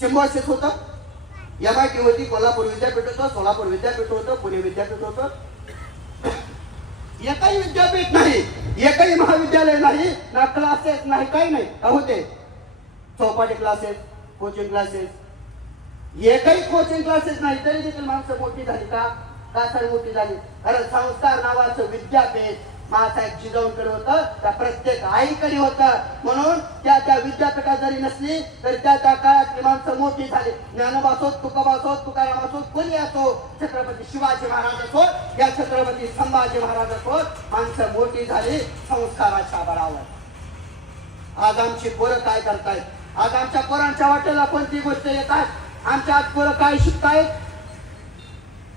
सिम्बॉसिस होतं, MIT होती, कोल्हापूर विद्यापीठ होतं, सोलापूर विद्यापीठ होतं, पुणे विद्यापीठ होतं. एकही विद्यापीठ नाही, एकही महाविद्यालय नाही, ना क्लासेस नाही, काही नाही. का होते? Chowpatty classes, coaching classes. एकही कोचिंग क्लासेस नाही. तरी देखील माणसं मोठी झाली का? का सर मोठी झाली? कारण संस्कार नावाचं विद्यापीठ मासाहेब जिजाऊंकडे होतं, त्या प्रत्येक आईकडे होतं. म्हणून त्या विद्यापीठात जरी नसली तरी त्या काळातली माणसं मोठी झाली. ज्ञानोबा असो, तुकोबा असो, तुकाराम असो, कोणी असो, छत्रपती शिवाजी महाराज असो, या छत्रपती संभाजी महाराज असो, माणसं मोठी झाली संस्काराच्या बळावर. आज आमची पोरं काय करतायत? आज आमच्या पोरांच्या वाटेला कोणती गोष्ट येतात? आमच्या आज पोरं काय शिकतायत?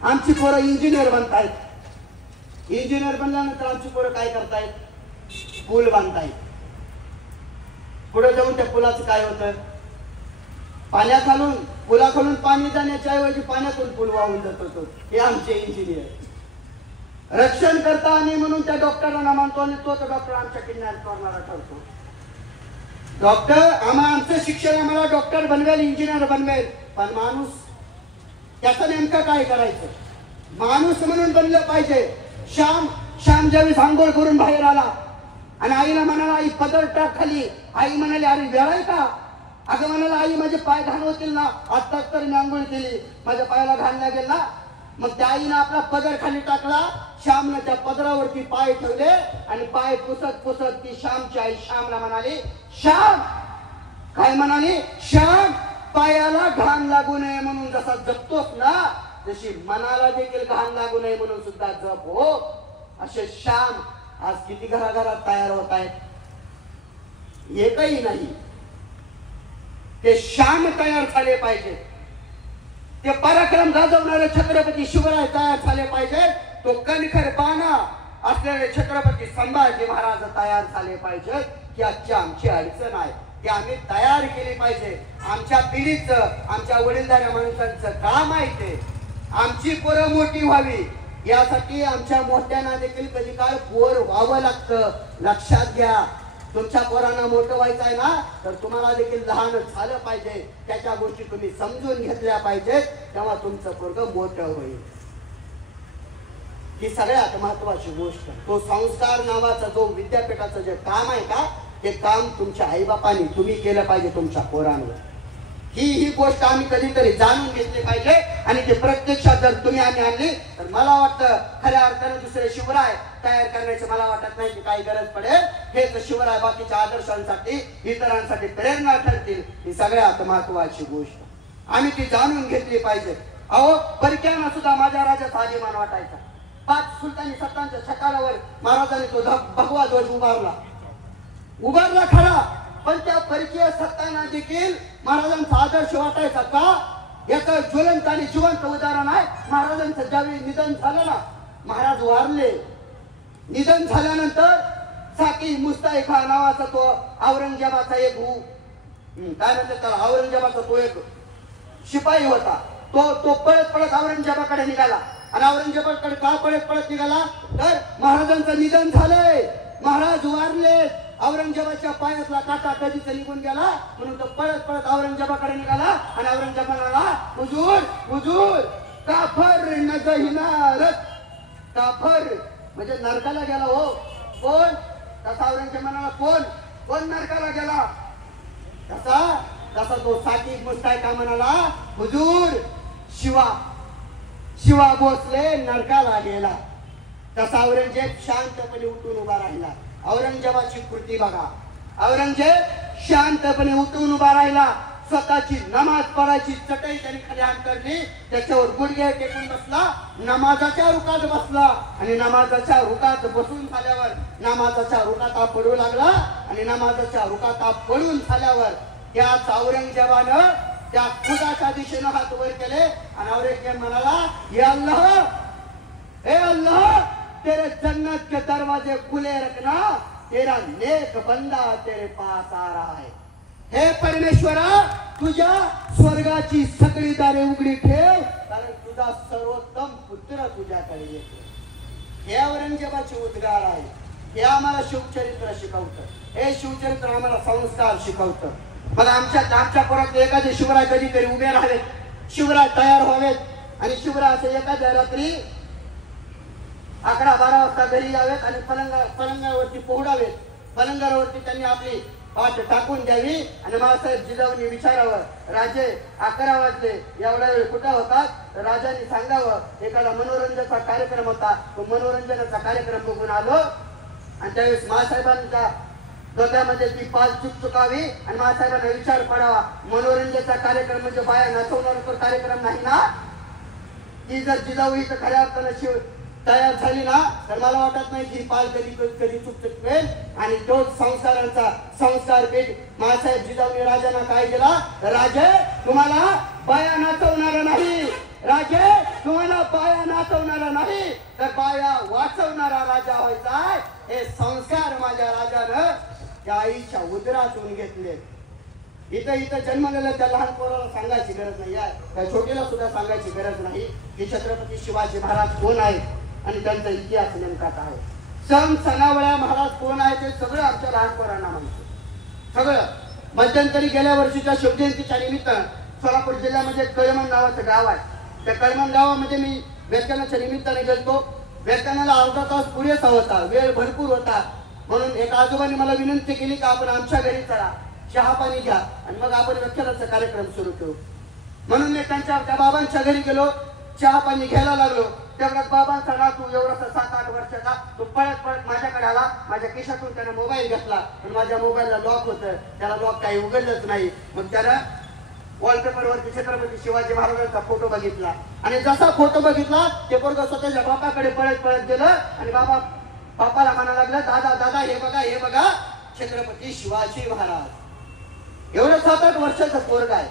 आमची पोरं इंजिनियर बनतायत. इंजिनियर बनल्यानंतर आमची पोरं काय करतायत? पूल बांधतायत. पुढे जाऊन त्या पुलाचं काय होतं? पाण्यात घालून, पुलाखालून पाणी जाण्याच्या ऐवजी पाण्यातून पूल वाहून जात होतो. हे आमचे इंजिनियर. रक्षण करता आणि म्हणून त्या डॉक्टरांना मानतो आणि तो डॉक्टर आमच्या किडनॅप करणारा ठरतो. डॉक्टर आमचं शिक्षण आम्हाला डॉक्टर बनवेल, इंजिनियर बनवेल, पण माणूस त्याचं नेमकं काय करायचं? माणूस म्हणून बनलं पाहिजे. श्याम ज्यावेळेस आंघोळ करून बाहेर आला आणि आईला म्हणाला, आई पदर टाक खाली. आई म्हणाली, अरे वेळाय का? अगं म्हणाला, आई माझे पाय घाण होतील ना, आत्ताच तर मी आंघोळ केली, माझ्या पायाला घाण लागेल ना. मग त्या आईनं आपला पदर खाली टाकला. श्यामनं त्या पदरावरती पाय ठेवले आणि पाय पुसत ती श्यामची आई श्यामला म्हणाली, श्याम. काय म्हणाली? श्याम, पायाला घाण लागू नये म्हणून जसा जपतोस ना, जशी मनाला देखील घाण लागू नये म्हणून सुद्धा जप हो. असे श्याम आज किती घराघरात तयार होत आहेत? एकही नाही. ते श्याम तयार झाले पाहिजे. ते पराक्रम गाजवणारे छत्रपती शिवराय तयार झाले पाहिजे. तो कणखर बाणा असलेले छत्रपती संभाजी महाराज तयार झाले पाहिजे. ही आजची आमची अडचण आहे. ती आम्ही तयार केली पाहिजे. आमच्या पिढीचं, आमच्या वडीलधाऱ्या माणसांचं काम आहे ते. आमची पोरं मोठी व्हावी यासाठी आमच्या मोठ्यांना देखील कधी काळ पोर व्हावं लागतं. लक्षात घ्या. तुमच्या पोरांना मोठं व्हायचं आहे ना, तर तुम्हाला देखील लहान झालं पाहिजे. त्याच्या गोष्टी तुम्ही समजून घेतल्या पाहिजेत, तेव्हा तुमचं पोरगं मोठं होईल. ही सगळ्यात महत्वाची गोष्ट. तो संस्कार नावाचा जो विद्यापीठाचं जे काम आहे का, ते काम तुमच्या आईबापांनी तुम्ही केलं पाहिजे तुमच्या पोरांवर. ही गोष्ट आम्ही कधीतरी जाणून घेतली पाहिजे आणि ते प्रत्यक्षात जर तुम्ही आम्ही आणली तर मला वाटतं खऱ्या अर्थाने दुसरे शिवराय तयार करण्याची मला वाटत नाही की काही गरज पडेल. हेच शिवराय बाकीच्या आदर्शांसाठी इतरांसाठी प्रेरणा ठरतील. ही सगळ्यात महत्वाची गोष्ट आम्ही ती जाणून घेतली पाहिजे. अहो परक्यांना सुद्धा माझ्या राजाचा अभिमान वाटायचा. 5 सुलतानी सत्तांच्या छकारावर महाराजांनी तो भगवा ध्वज उभारला खरा, पण त्या परकीय सत्तांना देखील महाराजांचा आदर्श वाटायचा का? याचं ज्वलंत आणि जिवंत उदाहरण आहे महाराजांचं ज्यावेळी निधन झालं ना, महाराज वारले. निधन झाल्यानंतर साकी मुस्ताई खान नावाचा तो औरंगजेबाचा एक काय म्हणतात त्याला, औरंगजेबाचा तो एक शिपाई होता. तो पळत पळत औरंगजेबाकडे निघाला. आणि औरंगजेबाकडे का पळत पळत निघाला तर महाराजांचं निधन झालंय, महाराज वारले. औरंगजेबाच्या पायातला काटा कधीच निघून गेला म्हणून तो पळत पळत औरंगजेबाकडे निघाला. आणि औरंगजेबाला हुजूर हुजूर काफर नजहिनारत, काफर म्हणजे नरकाला गेला. हो कोण? तसा औरंगजेब म्हणाला कोण नरकाला गेला? तसा तो साकी मुस्ताई का म्हणाला, हुजूर शिवा भोसले नरकाला गेला. तसा औरंगजेब शांतपणे उठून उभा राहिला. औरंगजेबाची कृती बघा. औरंगजेब शांतपणे उठून उभा राहिला. स्वतःची नमाज पढायची चटई त्याने खाली अंतरली, त्याच्यावर गुडघे टेकून बसला, नमाजाच्या रुकात बसला. आणि नमाजाच्या रुकात बसून झाल्यावर नमाजाच्या रुकात पडू लागला. आणि नमाजाच्या रुकात पडून झाल्यावर त्याच औरंगजेबानं त्या खुदाच्या दिशेनं हात वर केले. आणि औरंगजेब म्हणाला, ए अल्लाह तेरे जन्नत के दरवाजे खुले रखना, तेरा नेक बंदा तेरे पास आ रहा है. हे परमेश्वरा तुझ्या स्वर्गाची सगळी दारे उघडी ठेव, कारण तुझा सर्वोत्तम पुत्र तुझ्याकडे येतो. हे औरंगजेबाचे उद्गार आहे. हे आम्हाला शिवचरित्र शिकवतं. हे शिवचरित्र आम्हाला संस्कार शिकवतं. मग आमच्या परत एखादे शिवराय कधीतरी उभे राहावेत, शिवराय तयार व्हावेत. आणि शिवराय असे एखाद्या रात्री 11-12 वाजता घरी यावेत आणि पलंगावरती पोहडावेत. पलंगावरती त्यांनी आपली पाठ टाकून द्यावी. आणि मासाहेब जिजाऊंनी विचारावं, राजे 11 वाजले, एवढा वेळ कुठं होता? राजांनी सांगावं, एखादा मनोरंजनाचा कार्यक्रम होता, तो मनोरंजनाचा कार्यक्रम बघून आलो. आणि त्यावेळेस मासाहेबांच्या डोक्यामध्ये ती पाल चुकावी आणि मासाहेबांना विचार पडावा, मनोरंजनाचा कार्यक्रम म्हणजे बाया नाचवणारा तो कार्यक्रम नाही ना. ती जर जिजाऊ इथं खऱ्या अर्थानं तयार झाली ना, तर मला वाटत नाही की पाल कधी चुकवेल. आणि तोच संस्कारांचा संस्कार पेठ मासाहेब जिजाऊने राजांना काय दिला, राजे तुम्हाला बाया नाचवणारा नाही, राजे तुम्हाला बाया नाचवणारा नाही, तर बाया वाचवणारा राजा व्हायचा. हे संस्कार माझ्या राजानं त्या आईच्या उदरातून घेतले. इथं जन्मलेल्या त्या लहान पोराला सांगायची गरज नाही आहे, त्या छोटीला सुद्धा सांगायची गरज नाही की छत्रपती शिवाजी महाराज कोण आहेत आणि त्यांचा इतिहास नेमका काय. सणावळ्या महाराज कोण आहे ते सगळं आमच्या लहान पोरांना माहिती. सगळं मध्यंतरी गेल्या वर्षीच्या शिवजयंतीच्या निमित्तानं सोलापूर जिल्ह्यामध्ये कळमन नावाचं गाव आहे. त्या कळमन गावामध्ये मी व्याख्यानाच्या निमित्ताने गेलतो. व्याख्यानाला अर्धा तास पुरेसा होता, वेळ भरपूर होता. म्हणून एका आजोबांनी मला विनंती केली की आपण आमच्या घरी चला, चहा पाणी घ्या आणि मग आपण व्याख्यानाचा कार्यक्रम सुरू करू. म्हणून मी त्या बाबांच्या घरी गेलो, चहा पाणी घ्यायला लागलो. तेवढ्यात बाबांचा नातू एवढासा 7-8 वर्षाचा तो पळत माझ्याकडे आला. माझ्या खिशातून त्याने मोबाईल घेतला पण माझ्या मोबाईलला लॉक होतं, त्याला लॉक काही उघडलंच नाही. मग त्यानं वॉलपेपरवरती छत्रपती शिवाजी महाराजांचा फोटो बघितला. आणि जसा फोटो बघितला ते पोरगं स्वतःच्या बापाकडे पळत गेलं. आणि बापाला म्हणा लागला, दादा हे बघा छत्रपती शिवाजी महाराज. एवढं 7-8 वर्षाचं पोरग आहे,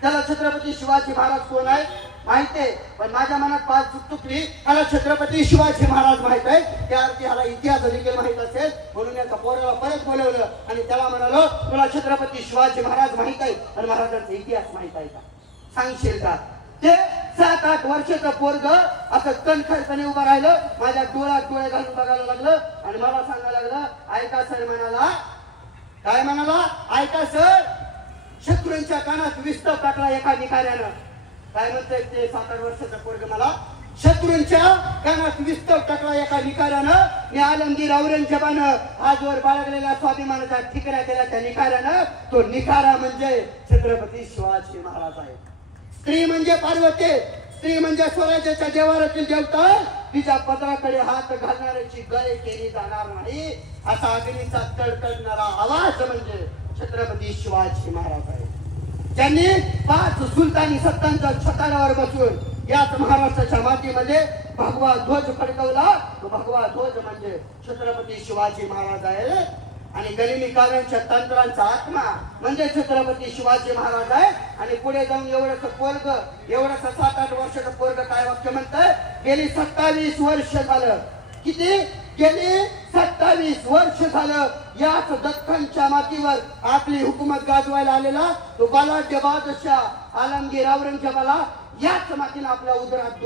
त्याला छत्रपती शिवाजी महाराज कोण आहे माहितीये. पण माझ्या मनात पाच चुकली, त्याला छत्रपती शिवाजी महाराज माहित आहे, त्या अर्थी ह्याला इतिहास देखील माहित असेल. म्हणून या पोराला परत बोलवलं आणि त्याला म्हणालो, तुला छत्रपती शिवाजी महाराज माहित आहे आणि महाराजांचा इतिहास माहित आहे का, सांगशील का? ते 7-8 वर्षाचं पोरग असं कणखरपणे उभं राहिलं. माझ्या डोळ्यात डोळे घालून बघायला लागलं आणि मला सांगायला लागलं, ऐका सर. म्हणाला, काय म्हणाला? ऐका सर, शत्रूंच्या कानात विस्तव टाकला एका भिकाऱ्यानं. काय म्हणतंय ते 7-8 वर्षाचा पोरग मला? शत्रूंच्या कानात विस्तव टाकला एका निकारानं. मी आलमगीर औरंगजेबानं आजवर बाळगलेल्या स्वाभिमानाच्या ठिकऱ्या केल्या त्या निकारानं. तो निकारा म्हणजे छत्रपती शिवाजी महाराज आहे. स्त्री म्हणजे पार्वती, स्त्री म्हणजे स्वराज्याच्या देवारातील देवता, तिच्या पदराकडे हात घालणाऱ्याची गय केली जाणार नाही, असा अग्नीचा तडतडणारा आवाज म्हणजे छत्रपती शिवाजी महाराज आहे. त्यांनी 5 सुलतानी सत्तांच्या छताडावर बसून याच महाराष्ट्राच्या मातीमध्ये भगवा ध्वज फडकवला. तो भगवा ध्वज म्हणजे छत्रपती शिवाजी महाराज आहे. आणि गनिमी काव्यांच्या तंत्रांचा आत्मा म्हणजे छत्रपती शिवाजी महाराज आहे. आणि पुढे जाऊन एवढंच 7-8 वर्षाचं पोरग काय वाक्य म्हणतंय, गेली 27 वर्ष झालं. किती? गेली 27 वर्ष झालं याच दख्खनच्या मातीवर आपली हुकूमत गाजवायला आलेला तो बलाढ्य बादशाह आलमगीर औरंगजेबाला याच मातीने आपल्या उदरात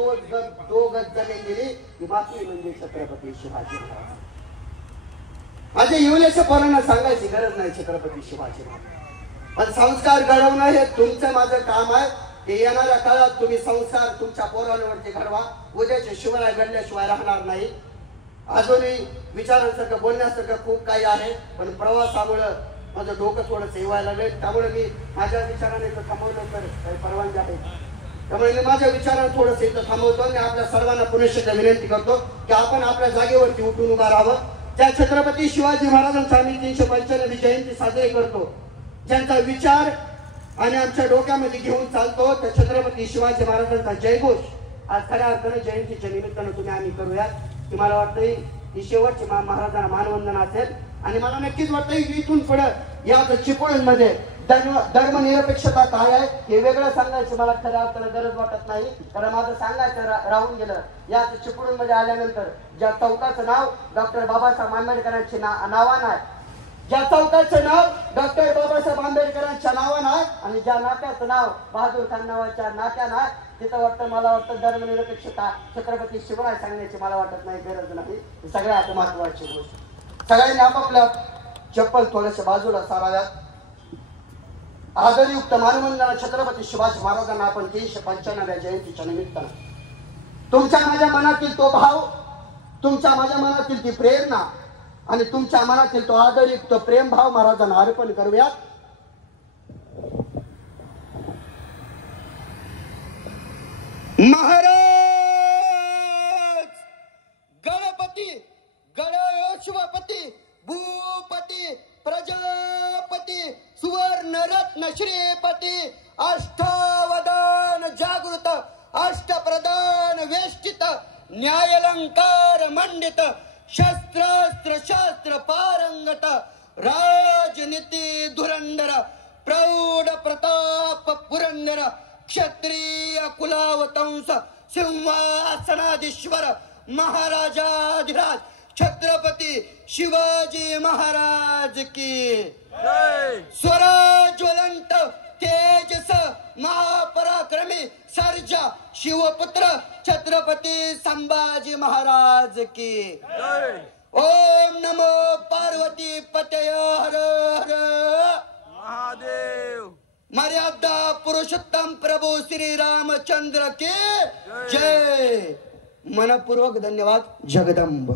दोघच जमीन दिली. ही माती म्हणजे छत्रपती शिवाजी महाराज. माझ्या युवलेच्या पोरांना सांगायची गरज नाही छत्रपती शिवाजी महाराज, पण संस्कार घडवणं हे तुमचं माझं काम आहे. ते येणाऱ्या काळात तुम्ही संस्कार तुमच्या पोरांवरती घडवा. उद्याचे शिवराय घडल्याशिवाय राहणार नाही. अजूनही विचारांसारखं बोलण्यासारखं खूप काही आहे, पण प्रवासामुळं माझं डोकं थोडंसं येवायला लागलं. त्यामुळे मी माझ्या विचाराने इथं थांबवलं तर काही परवानगी आहे. त्यामुळे मी माझ्या विचारांना थोडंसं इथं थांबवतो आणि आपल्या सर्वांना पुनश्च विनंती करतो की आपण आपल्या जागेवरती उठून उभा राहावं. त्या छत्रपती शिवाजी महाराजांचा आम्ही 395वी जयंती साजरी करतो. ज्यांचा विचार आणि आमच्या डोक्यामध्ये घेऊन चालतो त्या छत्रपती शिवाजी महाराजांचा जयघोष आज खऱ्या अर्थाने जयंतीच्या निमित्तानं तुम्ही आम्ही करूया. की मला वाटतं ही शेवटची महाराजांना मानवंदना असेल. आणि मला नक्कीच वाटतं इथून पुढे या चिपळूणमध्ये धर्मनिरपेक्षता काय आहे हे वेगळं सांगायची मला खऱ्या अर्थानं गरज वाटत नाही, कारण माझं सांगायचं राहून गेलं. या चिपळूणमध्ये आल्यानंतर ज्या चौकाचं नाव डॉक्टर बाबासाहेब आंबेडकरांचे नावानं आहे, ज्या चौकाचं नाव डॉक्टर बाबासाहेब आंबेडकरांच्या नावानं आहे आणि ज्या नाक्याचं नाव बहादूर खान नावाच्या नाक्यानं आहे, तिथं मला वाटतं धर्मनिरपेक्षता छत्रपती शिवराय सांगण्याची मला वाटत नाही गरज नाही. सगळ्यात महत्वाची गोष्ट सगळ्यांनी आपापल्या चप्पल थोड्याशा बाजूला साराव्यात. आदरयुक्त मानवंदना छत्रपती शिवाजी महाराजांना आपण 395व्या जयंतीच्या निमित्तानं तुमच्या माझ्या मनातील तो भाव, तुमच्या माझ्या मनातील ती प्रेरणा आणि तुमच्या मनातील तो आदरयुक्त प्रेम भाव महाराजांना अर्पण करूया. महाराज गणपती गणेशपती भूपती प्रजापती सुवर्णरत्न श्रीपती अष्टावधान जागृत अष्टप्रधान वेष्टित न्यायलंकार मंडित शस्त्रास्त्र शास्त्र पारंगत राजनीती धुरंधर प्रौढ प्रताप पुरंदर क्षत्रिय कुलावतंस सिंहासनाधीश्वर महाराजाधिराज छत्रपती शिवाजी महाराज की स्वराज्वलंत तेजस महापराक्रमी सर्जा शिवपुत्र छत्रपती संभाजी महाराज की ओम नमो पार्वती पतय हर हर महादेव. मर्यादा पुरुषोत्तम प्रभु श्री रामचंद्र के जय. मनपूर्वक धन्यवाद. जगदंब.